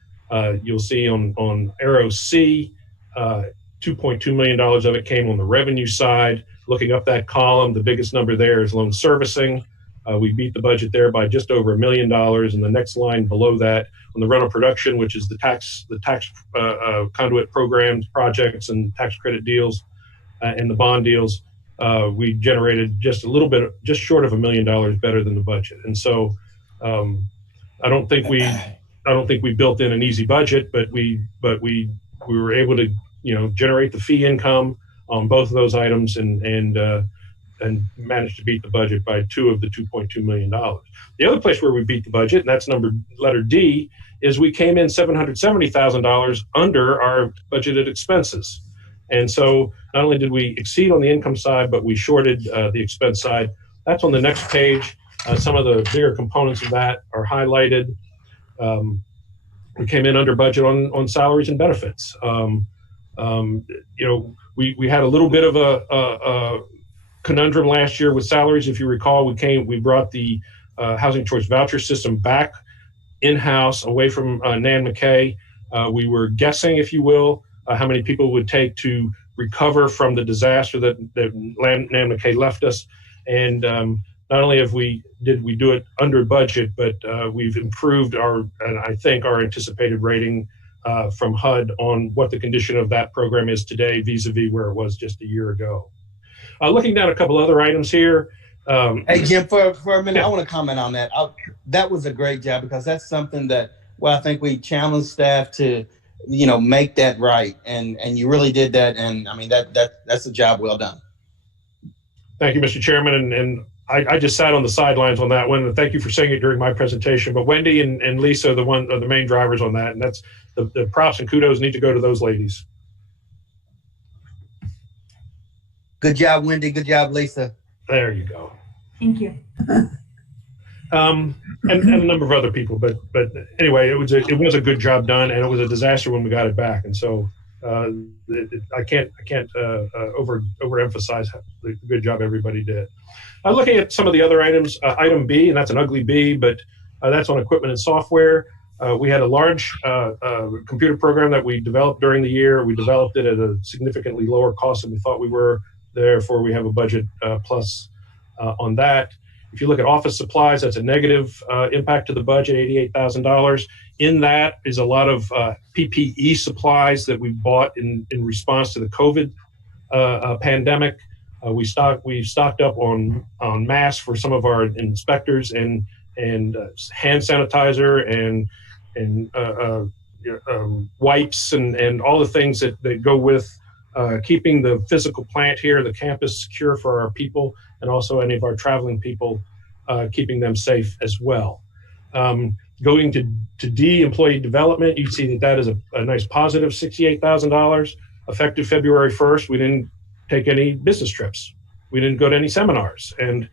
You'll see on arrow C, $2.2 million of it came on the revenue side. Looking up that column, the biggest number there is loan servicing. We beat the budget there by just over $1 million. And the next line below that, on the rental production, which is the tax conduit programs, projects, and tax credit deals, and the bond deals, we generated just short of $1 million better than the budget. And so, I don't think we built in an easy budget, but we were able to generate the fee income on both of those items and managed to beat the budget by $2 of the $2.2 million. The other place where we beat the budget, and that's letter D, is we came in $770,000 under our budgeted expenses. And so not only did we exceed on the income side, but we shorted the expense side. That's on the next page. Some of the bigger components of that are highlighted. We came in under budget on salaries and benefits. We had a little bit of a conundrum last year with salaries. If you recall, we brought the housing choice voucher system back in-house away from Nan McKay. We were guessing, if you will, how many people it would take to recover from the disaster that Nan McKay left us. And not only did we do it under budget, but we've improved our anticipated rating from HUD on what the condition of that program is today vis-a-vis where it was just a year ago. Looking down a couple other items here. Hey, Jim, for a minute, Yeah. I want to comment on that. That was a great job, because that's something that, I think we challenged staff to, make that right. And you really did that. And I mean, that's a job well done. Thank you, Mr. Chairman. And I just sat on the sidelines on that one. And thank you for saying it during my presentation. But Wendy and Lisa are the main drivers on that. And that's the props and kudos need to go to those ladies. Good job, Wendy. Good job, Lisa. There you go. Thank you. And a number of other people, but anyway, it was a good job done, and it was a disaster when we got it back. And so I can't overemphasize the good job everybody did. Looking at some of the other items, item B, and that's an ugly B, but that's on equipment and software. We had a large computer program that we developed during the year. We developed it at a significantly lower cost than we thought we were. Therefore, we have a budget plus on that. If you look at office supplies, that's a negative impact to the budget, $88,000. In that is a lot of PPE supplies that we bought in response to the COVID pandemic. We stocked up on masks for some of our inspectors and hand sanitizer and wipes and all the things that go with keeping the physical plant here, the campus, secure for our people, and also any of our traveling people, keeping them safe as well. Going to D, employee development, you see that is a nice positive $68,000. Effective February 1st, we didn't take any business trips. We didn't go to any seminars. And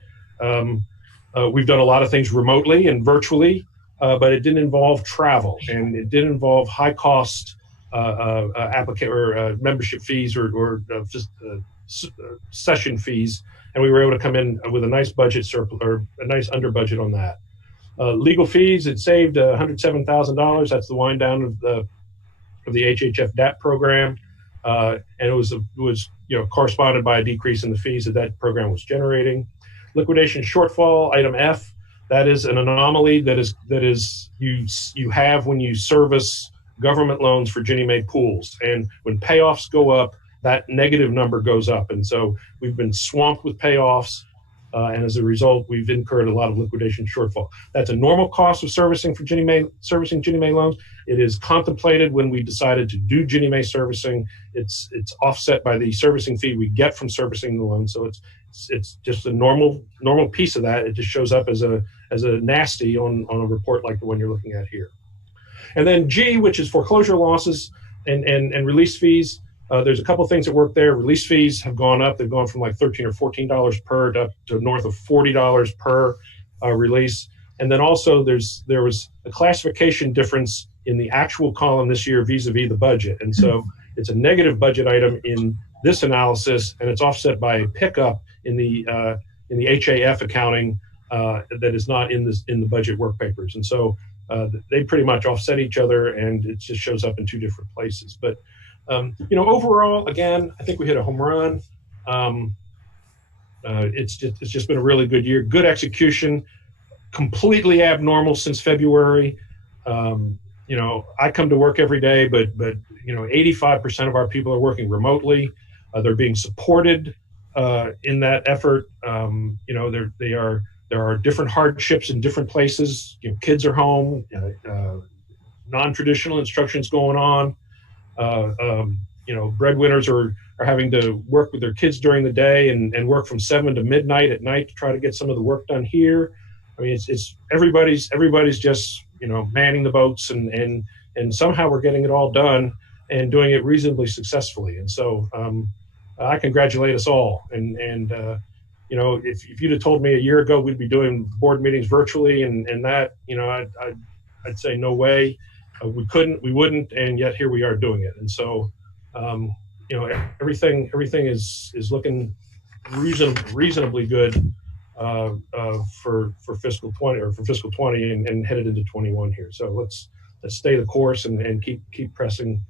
we've done a lot of things remotely and virtually, but it didn't involve travel, and it didn't involve high cost membership fees or session fees, and we were able to come in with a nice budget surplus, or a nice under budget on that. Legal fees, it saved $107,000. That's the wind down of the HHF DAP program, and it was corresponded by a decrease in the fees that program was generating. Liquidation shortfall, item F, that is an anomaly that is you have when you service government loans for Ginnie Mae pools, and when payoffs go up, that negative number goes up. And so we've been swamped with payoffs, and as a result, we've incurred a lot of liquidation shortfall. That's a normal cost of servicing Ginnie Mae loans. It is contemplated when we decided to do Ginnie Mae servicing. It's offset by the servicing fee we get from servicing the loan. So it's just a normal piece of that. It just shows up as a nasty on a report like the one you're looking at here. And then G, which is foreclosure losses and release fees. There's a couple things that work there. Release fees have gone up. They've gone from like $13 or $14 per up to north of $40 per release. And then also there was a classification difference in the actual column this year vis-a-vis the budget. And so it's a negative budget item in this analysis, and it's offset by a pickup in the HAF accounting that is not in the budget work papers. And so they pretty much offset each other, and it just shows up in two different places. But overall, again, I think we hit a home run. It's just been a really good year. Good execution. Completely abnormal since February. I come to work every day, but 85% of our people are working remotely. They're being supported in that effort. There are different hardships in different places. Kids are home. Non-traditional instruction's going on. Breadwinners are having to work with their kids during the day and work from 7 to midnight at night to try to get some of the work done here. I mean, it's everybody's just manning the boats and somehow we're getting it all done and doing it reasonably successfully. And so I congratulate us all. And if you'd have told me a year ago we'd be doing board meetings virtually and that, I'd say no way. We wouldn't, and yet here we are doing it. And so everything is looking reasonably good for fiscal 20 and headed into 21 here. So let's stay the course and keep pressing,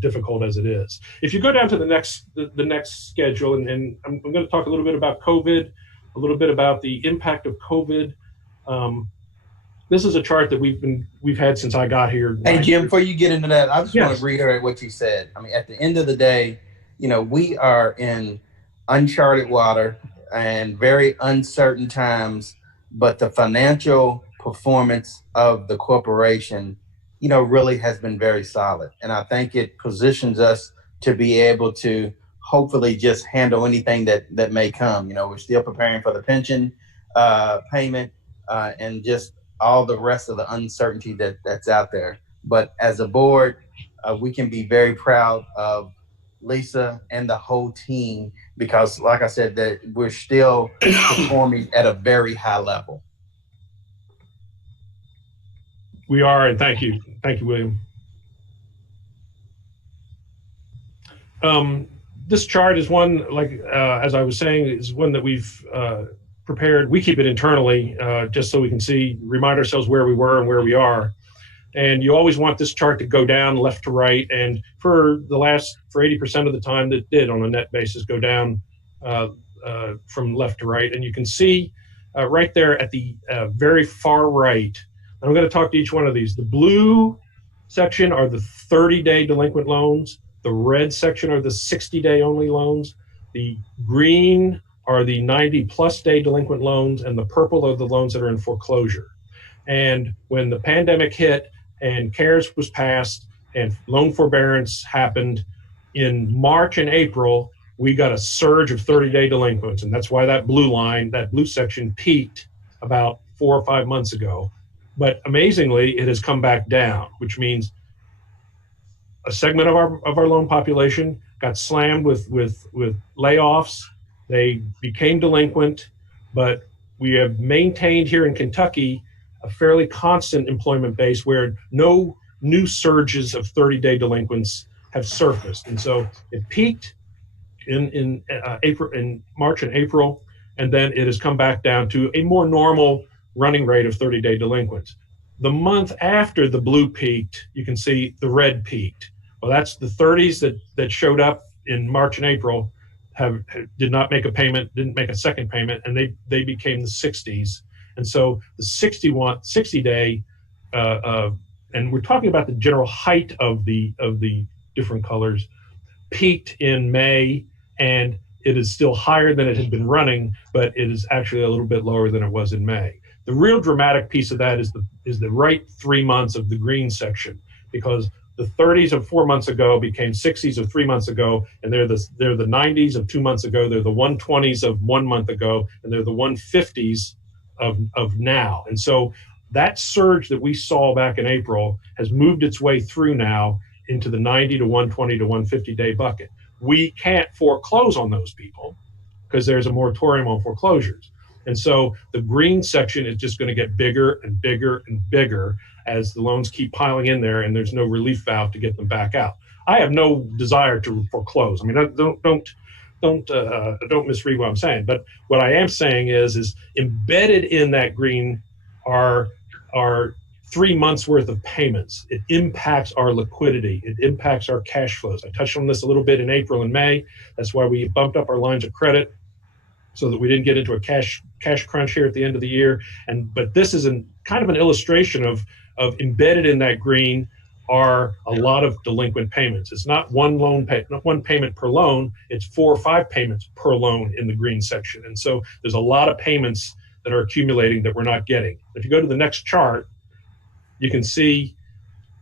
difficult as it is. If you go down to the next schedule, and I'm going to talk a little bit about COVID, a little bit about the impact of COVID. This is a chart that we've had since I got here. Hey Jim, before you get into that, I just want to reiterate what you said. I mean, at the end of the day, we are in uncharted water and very uncertain times, but the financial performance of the corporation, really has been very solid. And I think it positions us to be able to hopefully just handle anything that may come. We're still preparing for the pension payment and just all the rest of the uncertainty that's out there. But as a board, we can be very proud of Lisa and the whole team because, like I said, that we're still performing at a very high level. We are, and thank you, William. This chart is one, as I was saying, is one that we've prepared. We keep it internally just so we can remind ourselves where we were and where we are. And you always want this chart to go down left to right. And for 80% of the time, that did on a net basis go down from left to right. And you can see right there at the very far right, I'm going to talk to each one of these. The blue section are the 30-day delinquent loans. The red section are the 60-day only loans. The green are the 90-plus day delinquent loans, and the purple are the loans that are in foreclosure. And when the pandemic hit and CARES was passed and loan forbearance happened in March and April, we got a surge of 30-day delinquents. And that's why that blue line, that blue section peaked about 4 or 5 months ago. But amazingly, it has come back down, which means a segment of our loan population got slammed with layoffs. They became delinquent, but we have maintained here in Kentucky a fairly constant employment base where no new surges of 30-day delinquents have surfaced. And so it peaked in March and April, and then it has come back down to a more normal running rate of 30-day delinquents. The month after the blue peaked, you can see the red peaked. Well, that's the 30s that showed up in March and April did not make a payment, didn't make a second payment, and they became the 60s. And so the 60-day, and we're talking about the general height of the different colors, peaked in May, and it is still higher than it had been running, but it is actually a little bit lower than it was in May. The real dramatic piece of that is the right 3 months of the green section, because the 30s of 4 months ago became 60s of 3 months ago, and they're the 90s of 2 months ago, they're the 120s of 1 month ago, and they're the 150s of now. And so that surge that we saw back in April has moved its way through now into the 90 to 120 to 150 day bucket. We can't foreclose on those people because there's a moratorium on foreclosures. And so the green section is just going to get bigger and bigger and bigger as the loans keep piling in there and there's no relief valve to get them back out. I have no desire to foreclose. I mean, don't misread what I'm saying. But what I am saying is embedded in that green are 3 months worth of payments. It impacts our liquidity. It impacts our cash flows. I touched on this a little bit in April and May. That's why we bumped up our lines of credit so that we didn't get into a cash crunch here at the end of the year. But this is kind of an illustration of embedded in that green are a lot of delinquent payments. It's not one payment per loan. It's 4 or 5 payments per loan in the green section. And so there's a lot of payments that are accumulating that we're not getting. If you go to the next chart, you can see,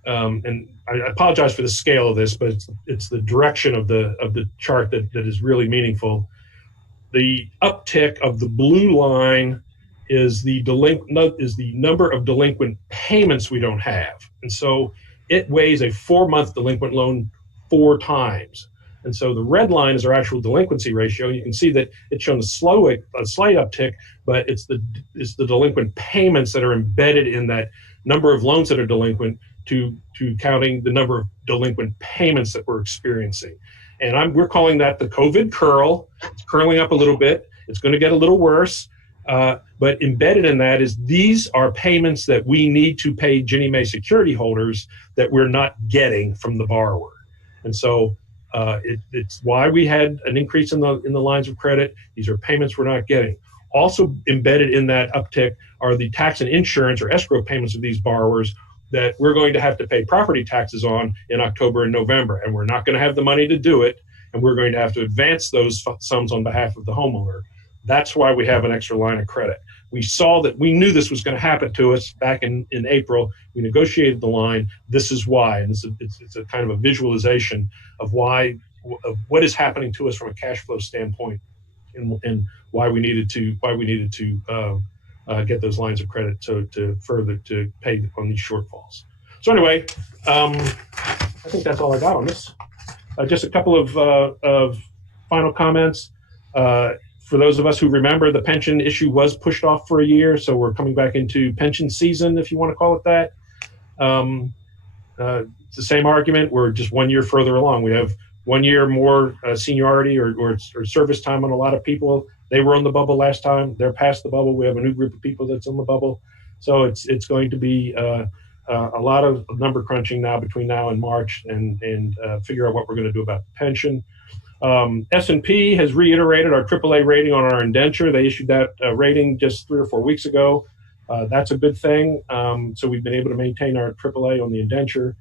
and I apologize for the scale of this, but it's the direction of the chart that is really meaningful. The uptick of the blue line is the number of delinquent payments we don't have. And so it weighs a 4-month delinquent loan 4 times. And so the red line is our actual delinquency ratio. You can see that it's shown a slight uptick, but it's the delinquent payments that are embedded in that number of loans that are delinquent to counting the number of delinquent payments that we're experiencing. And we're calling that the COVID curl. It's curling up a little bit. It's going to get a little worse. But embedded in that is these are payments that we need to pay Ginnie Mae security holders that we're not getting from the borrower. And so it's why we had an increase in the lines of credit. These are payments we're not getting. Also embedded in that uptick are the tax and insurance or escrow payments of these borrowers that we're going to have to pay property taxes on in October and November. And we're not going to have the money to do it. And we're going to have to advance those sums on behalf of the homeowner. That's why we have an extra line of credit. We knew this was going to happen to us back in April. We negotiated the line. This is why. And it's a kind of a visualization of what is happening to us from a cash flow standpoint and why we needed to get those lines of credit to further to pay on these shortfalls. So anyway, I think that's all I got on this. Just a couple of final comments. For those of us who remember, the pension issue was pushed off for a year, so we're coming back into pension season, if you want to call it that. It's the same argument. We're just 1 year further along. We have 1 year more seniority or service time on a lot of people. They were on the bubble last time. They're past the bubble. We have a new group of people that's on the bubble. So it's going to be a lot of number crunching now between now and March and figure out what we're going to do about the pension. S&P has reiterated our AAA rating on our indenture. They issued that rating just 3 or 4 weeks ago. That's a good thing. So we've been able to maintain our AAA on the indenture.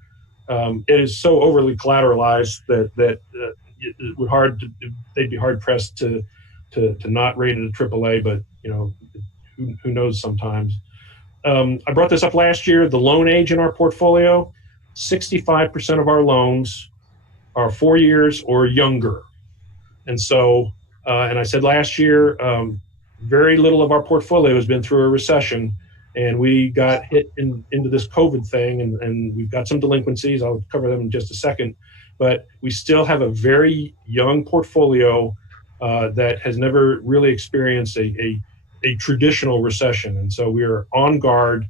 It is so overly collateralized that they'd be hard pressed to not rate it a AAA, but who knows sometimes. I brought this up last year. The loan age in our portfolio, 65% of our loans are 4 years or younger. And so, and I said last year, very little of our portfolio has been through a recession, and we got hit into this COVID thing, and we've got some delinquencies. I'll cover them in just a second, but we still have a very young portfolio that has never really experienced a traditional recession. And so we are on guard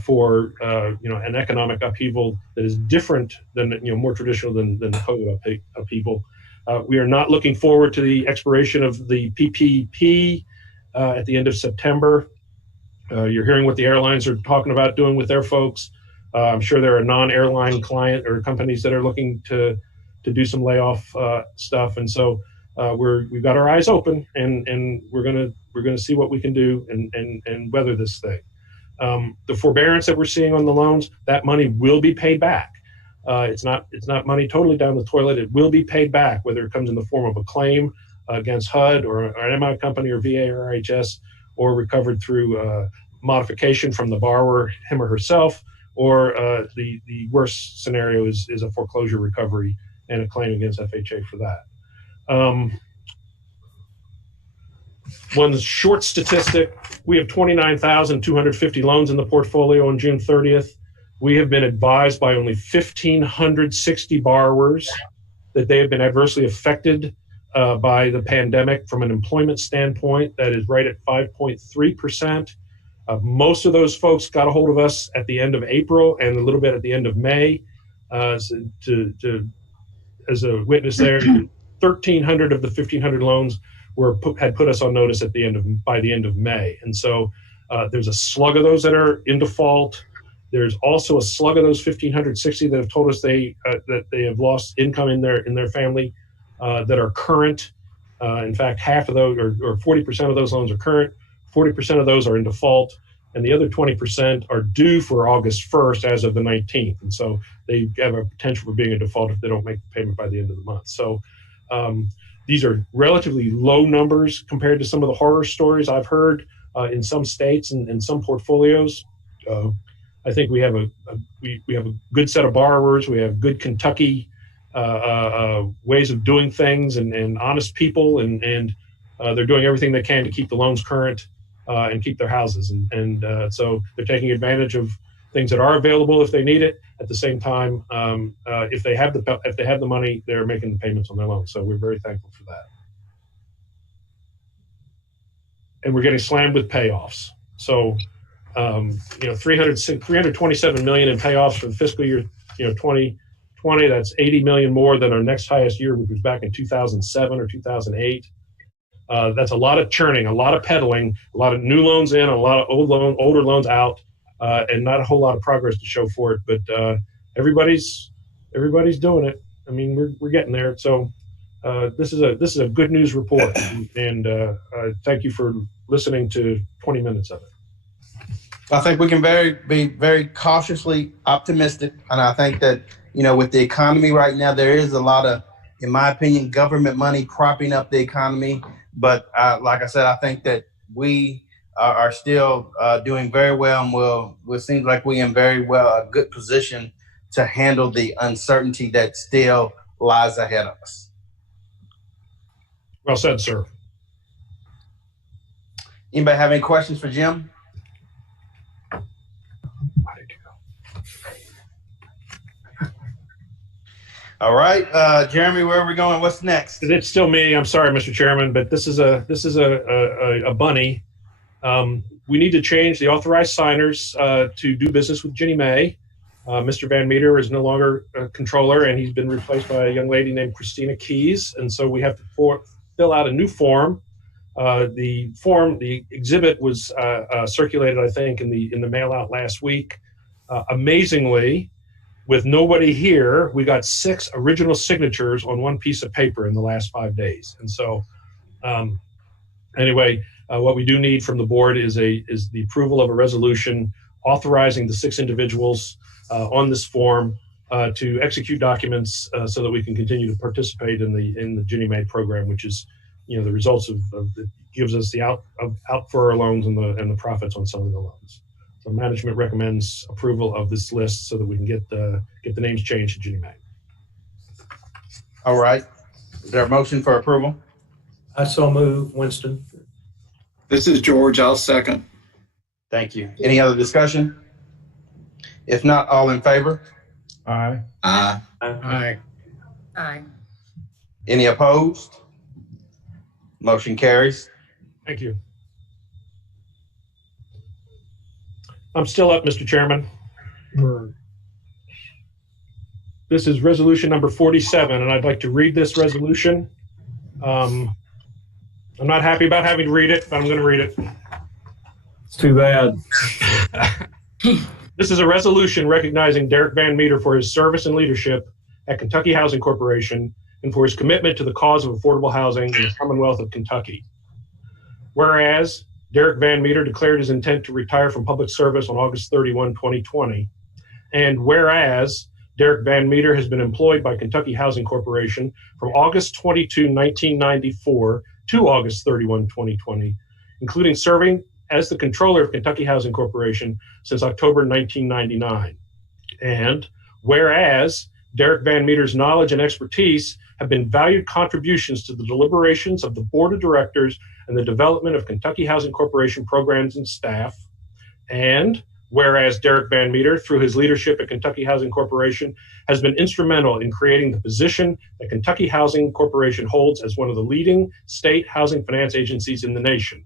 for an economic upheaval that is different than more traditional than the COVID upheaval. We are not looking forward to the expiration of the PPP at the end of September. You're hearing what the airlines are talking about doing with their folks. I'm sure there are non-airline client or companies that are looking to do some layoff stuff, and so we've got our eyes open, and we're gonna see what we can do and weather this thing. The forbearance that we're seeing on the loans, that money will be paid back. It's not money totally down the toilet. It will be paid back, whether it comes in the form of a claim against HUD or an MI company or VA or RHS, or recovered through modification from the borrower, him or herself, or the worst scenario is a foreclosure recovery and a claim against FHA for that. One short statistic, we have 29,250 loans in the portfolio on June 30th. We have been advised by only 1,560 borrowers that they have been adversely affected by the pandemic from an employment standpoint. That is right at 5.3%. Most of those folks got a hold of us at the end of April and a little bit at the end of May. As a witness there, 1,300 of the 1,500 loans had put us on notice by the end of May. And so there's a slug of those that are in default. There's also a slug of those 1,560 that have told us that they have lost income in their family that are current. In fact, half of those, or 40% of those loans are current, 40% of those are in default, and the other 20% are due for August 1st as of the 19th. And so they have a potential for being a default if they don't make the payment by the end of the month. So these are relatively low numbers compared to some of the horror stories I've heard in some states and some portfolios. I think we have a good set of borrowers. We have good Kentucky ways of doing things and honest people, and they're doing everything they can to keep the loans current and keep their houses. And so they're taking advantage of things that are available if they need it. At the same time, if they have the money, they're making the payments on their loans. So we're very thankful for that. And we're getting slammed with payoffs. So 327 million in payoffs for the fiscal year 2020. That's 80 million more than our next highest year, which was back in 2007 or 2008. That's a lot of churning, a lot of peddling, a lot of new loans in, a lot of older loans out, and not a whole lot of progress to show for it. But everybody's doing it. I mean, we're getting there. So this is a good news report, and thank you for listening to 20 minutes of it. I think we can be very cautiously optimistic, and I think that with the economy right now, there is a lot of, in my opinion, government money propping up the economy. But like I said, I think that we are still doing very well, and it seems like we're in a good position to handle the uncertainty that still lies ahead of us. Well said, sir. Anybody have any questions for Jim? All right, Jeremy, where are we going? What's next? It's still me. I'm sorry, Mr. Chairman, but this is a bunny. We need to change the authorized signers to do business with Ginnie Mae. Mr. Van Meter is no longer a controller, and he's been replaced by a young lady named Christina Keys. And so we have to fill out a new form. The exhibit was circulated, I think, in the mail out last week. Amazingly, with nobody here, we got 6 original signatures on one piece of paper in the last 5 days. And so, what we do need from the board is the approval of a resolution authorizing the 6 individuals on this form to execute documents so that we can continue to participate in the Ginnie Mae program, which is, the results of it gives us the out for our loans and the profits on some of the loans. So management recommends approval of this list so that we can get the names changed to Ginnie Mae. All right. Is there a motion for approval? I so move, Winston. This is George. I'll second. Thank you. Any other discussion? If not, all in favor? Aye. Aye. Aye. Aye. Any opposed? Motion carries. Thank you. I'm still up, Mr. Chairman. This is resolution number 47, and I'd like to read this resolution. I'm not happy about having to read it, but I'm going to read it. It's too bad. This is a resolution recognizing Derek Van Meter for his service and leadership at Kentucky Housing Corporation and for his commitment to the cause of affordable housing in the Commonwealth of Kentucky. Whereas Derek Van Meter declared his intent to retire from public service on August 31, 2020. And whereas Derek Van Meter has been employed by Kentucky Housing Corporation from August 22, 1994 to August 31, 2020, including serving as the controller of Kentucky Housing Corporation since October 1999. And whereas Derek Van Meter's knowledge and expertise have been valued contributions to the deliberations of the Board of Directors and the development of Kentucky Housing Corporation programs and staff. And whereas Derek Van Meter, through his leadership at Kentucky Housing Corporation, has been instrumental in creating the position that Kentucky Housing Corporation holds as one of the leading state housing finance agencies in the nation.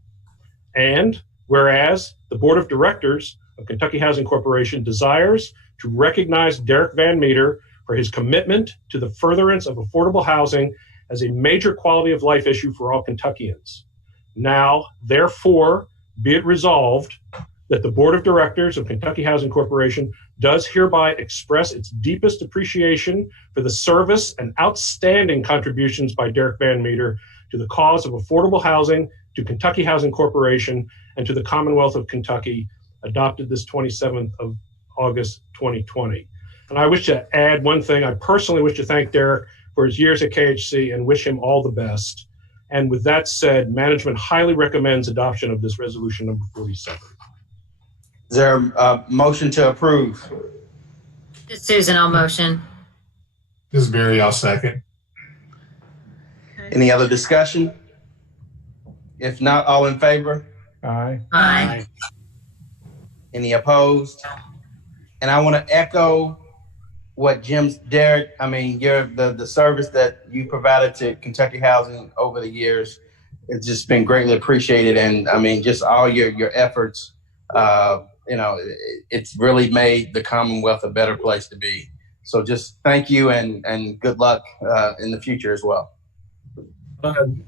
And whereas the Board of Directors of Kentucky Housing Corporation desires to recognize Derek Van Meter for his commitment to the furtherance of affordable housing as a major quality of life issue for all Kentuckians. Now, therefore, be it resolved that the Board of Directors of Kentucky Housing Corporation does hereby express its deepest appreciation for the service and outstanding contributions by Derek Van Meter to the cause of affordable housing, to Kentucky Housing Corporation, and to the Commonwealth of Kentucky, adopted this 27th of August 2020. And I wish to add one thing. I personally wish to thank Derek for his years at KHC and wish him all the best. And with that said, management highly recommends adoption of this resolution number 47. Is there a motion to approve? This is Susan, I'll motion. This is Barry, I'll second. Any other discussion? If not, all in favor? Aye. Aye. Any opposed? And I want to echo what Derek, I mean, the service that you provided to Kentucky Housing over the years, it's just been greatly appreciated. And I mean, just all your efforts, it's really made the Commonwealth a better place to be. So just thank you and good luck in the future as well.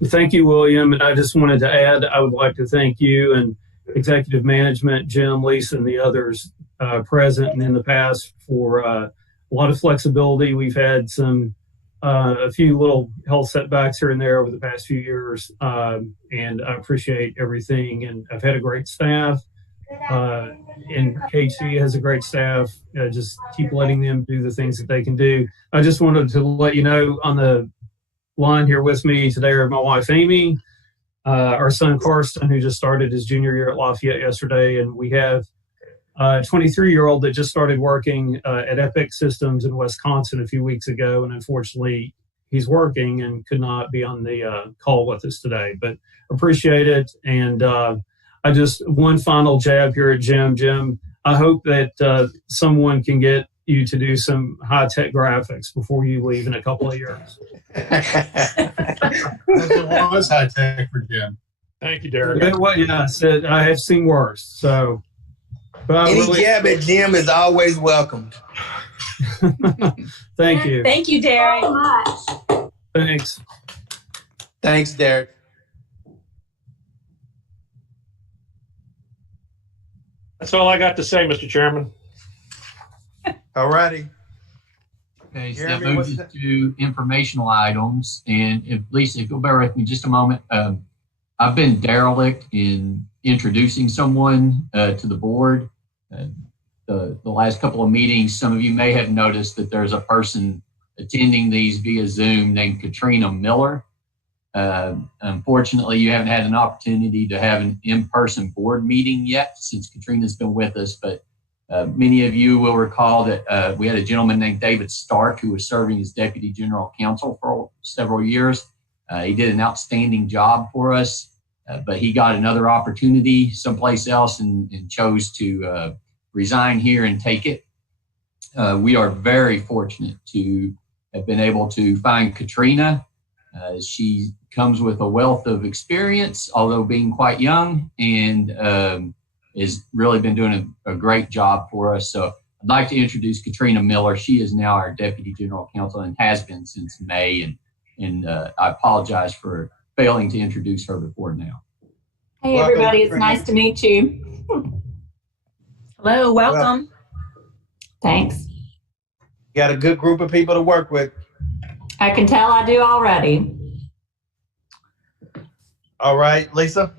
Thank you, William. And I just wanted to add, I would like to thank you and executive management, Jim, Lisa, and the others present and in the past for a lot of flexibility. We've had a few little health setbacks here and there over the past few years, and I appreciate everything. And I've had a great staff, and KC has a great staff. Just keep letting them do the things that they can do. I just wanted to let you know, on the line here with me today are my wife, Amy, our son, Karsten, who just started his junior year at Lafayette yesterday, and we have a 23-year-old that just started working at Epic Systems in Wisconsin a few weeks ago, and unfortunately he's working and could not be on the call with us today, but appreciate it. And I just, one final jab here at Jim. Jim, I hope that someone can get you to do some high-tech graphics before you leave in a couple of years. It was high-tech for Jim. Thank you, Derek. Yeah, I said I have seen worse. So, but any jab at Jim is always welcomed. Thank you. Thank you, Derek. So much. Thanks. Thanks, Derek. That's all I got to say, Mr. Chairman. All righty. Okay, so that moves us to informational items. And if Lisa, if you'll bear with me just a moment, I've been derelict in introducing someone to the board. The last couple of meetings, some of you may have noticed that there's a person attending these via Zoom named Katrina Miller. Unfortunately, you haven't had an opportunity to have an in-person board meeting yet since Katrina's been with us, but many of you will recall that we had a gentleman named David Stark who was serving as Deputy General Counsel for several years. He did an outstanding job for us, but he got another opportunity someplace else and chose to resign here and take it. We are very fortunate to have been able to find Katrina. She comes with a wealth of experience, although being quite young, and has really been doing a great job for us. So I'd like to introduce Katrina Miller. She is now our Deputy General Counsel and has been since May. And I apologize for failing to introduce her before now. Hey, everybody. It's nice to meet you. Hello, welcome. Thanks. You got a good group of people to work with. I can tell I do already. All right, Lisa.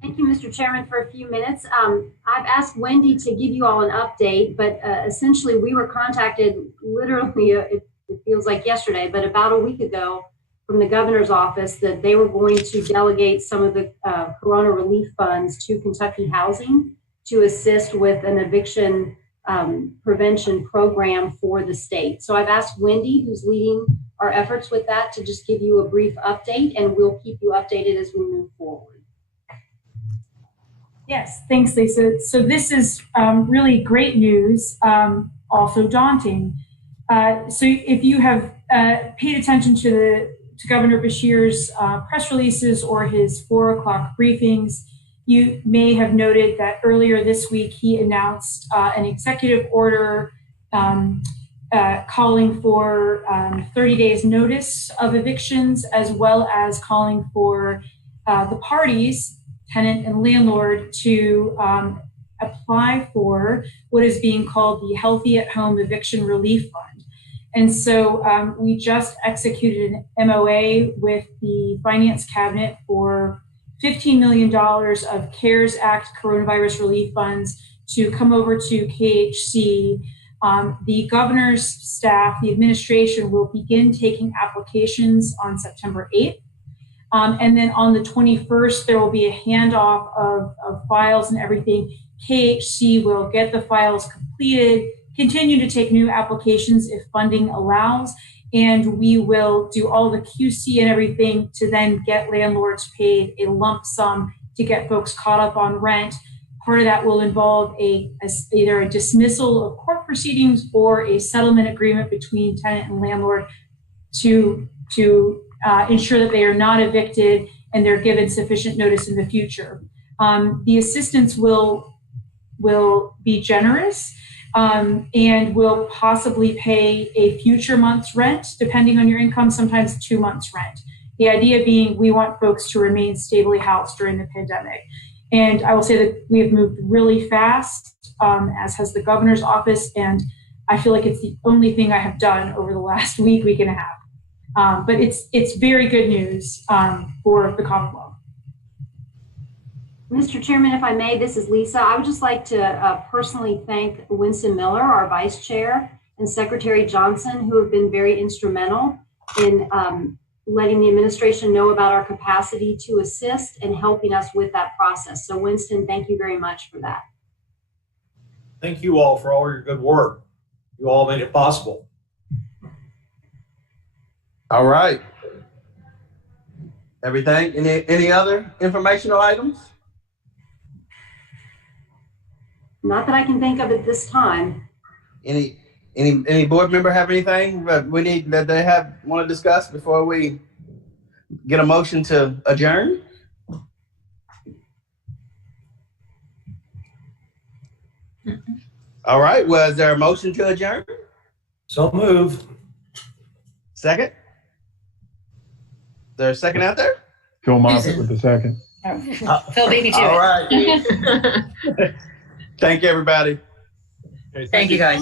Thank you, Mr. Chairman, for a few minutes. I've asked Wendy to give you all an update, but essentially we were contacted literally, it feels like yesterday, but about a week ago from the governor's office that they were going to delegate some of the corona relief funds to Kentucky Housing to assist with an eviction prevention program for the state. So I've asked Wendy, who's leading our efforts with that, to just give you a brief update, and we'll keep you updated as we move forward. Yes, thanks, Lisa. So this is really great news, also daunting. So if you have paid attention to Governor Beshear's press releases or his 4 o'clock briefings, you may have noted that earlier this week he announced an executive order calling for 30 days notice of evictions, as well as calling for the parties, tenant and landlord, to apply for what is being called the Healthy at Home Eviction Relief Fund. And so we just executed an MOA with the Finance Cabinet for $15 million of CARES Act coronavirus relief funds to come over to KHC. The governor's staff, the administration, will begin taking applications on September 8th. And then on the 21st, there will be a handoff of files and everything. KHC will get the files completed, continue to take new applications if funding allows, and we will do all the QC and everything to then get landlords paid a lump sum to get folks caught up on rent. Part of that will involve either a dismissal of court proceedings or a settlement agreement between tenant and landlord to ensure that they are not evicted and they're given sufficient notice in the future. The assistance will be generous and will possibly pay a future month's rent, depending on your income, sometimes 2 months' rent. The idea being we want folks to remain stably housed during the pandemic. And I will say that we have moved really fast, as has the governor's office, and I feel like it's the only thing I have done over the last week and a half. But it's very good news for the Commonwealth. Mr. Chairman, if I may, this is Lisa. I would just like to personally thank Winston Miller, our Vice Chair, and Secretary Johnson, who have been very instrumental in letting the administration know about our capacity to assist and helping us with that process. So Winston, thank you very much for that. Thank you all for all your good work. You all made it possible. All right. Everything? Any other informational items? Not that I can think of at this time. Any board member have anything that they want to discuss before we get a motion to adjourn? All right. Well, is there a motion to adjourn? So move. Second? Is there a second out there? Phil Moffitt with the second. Phil beat me to it. All right. Thank you, everybody. Okay, Thank you, guys.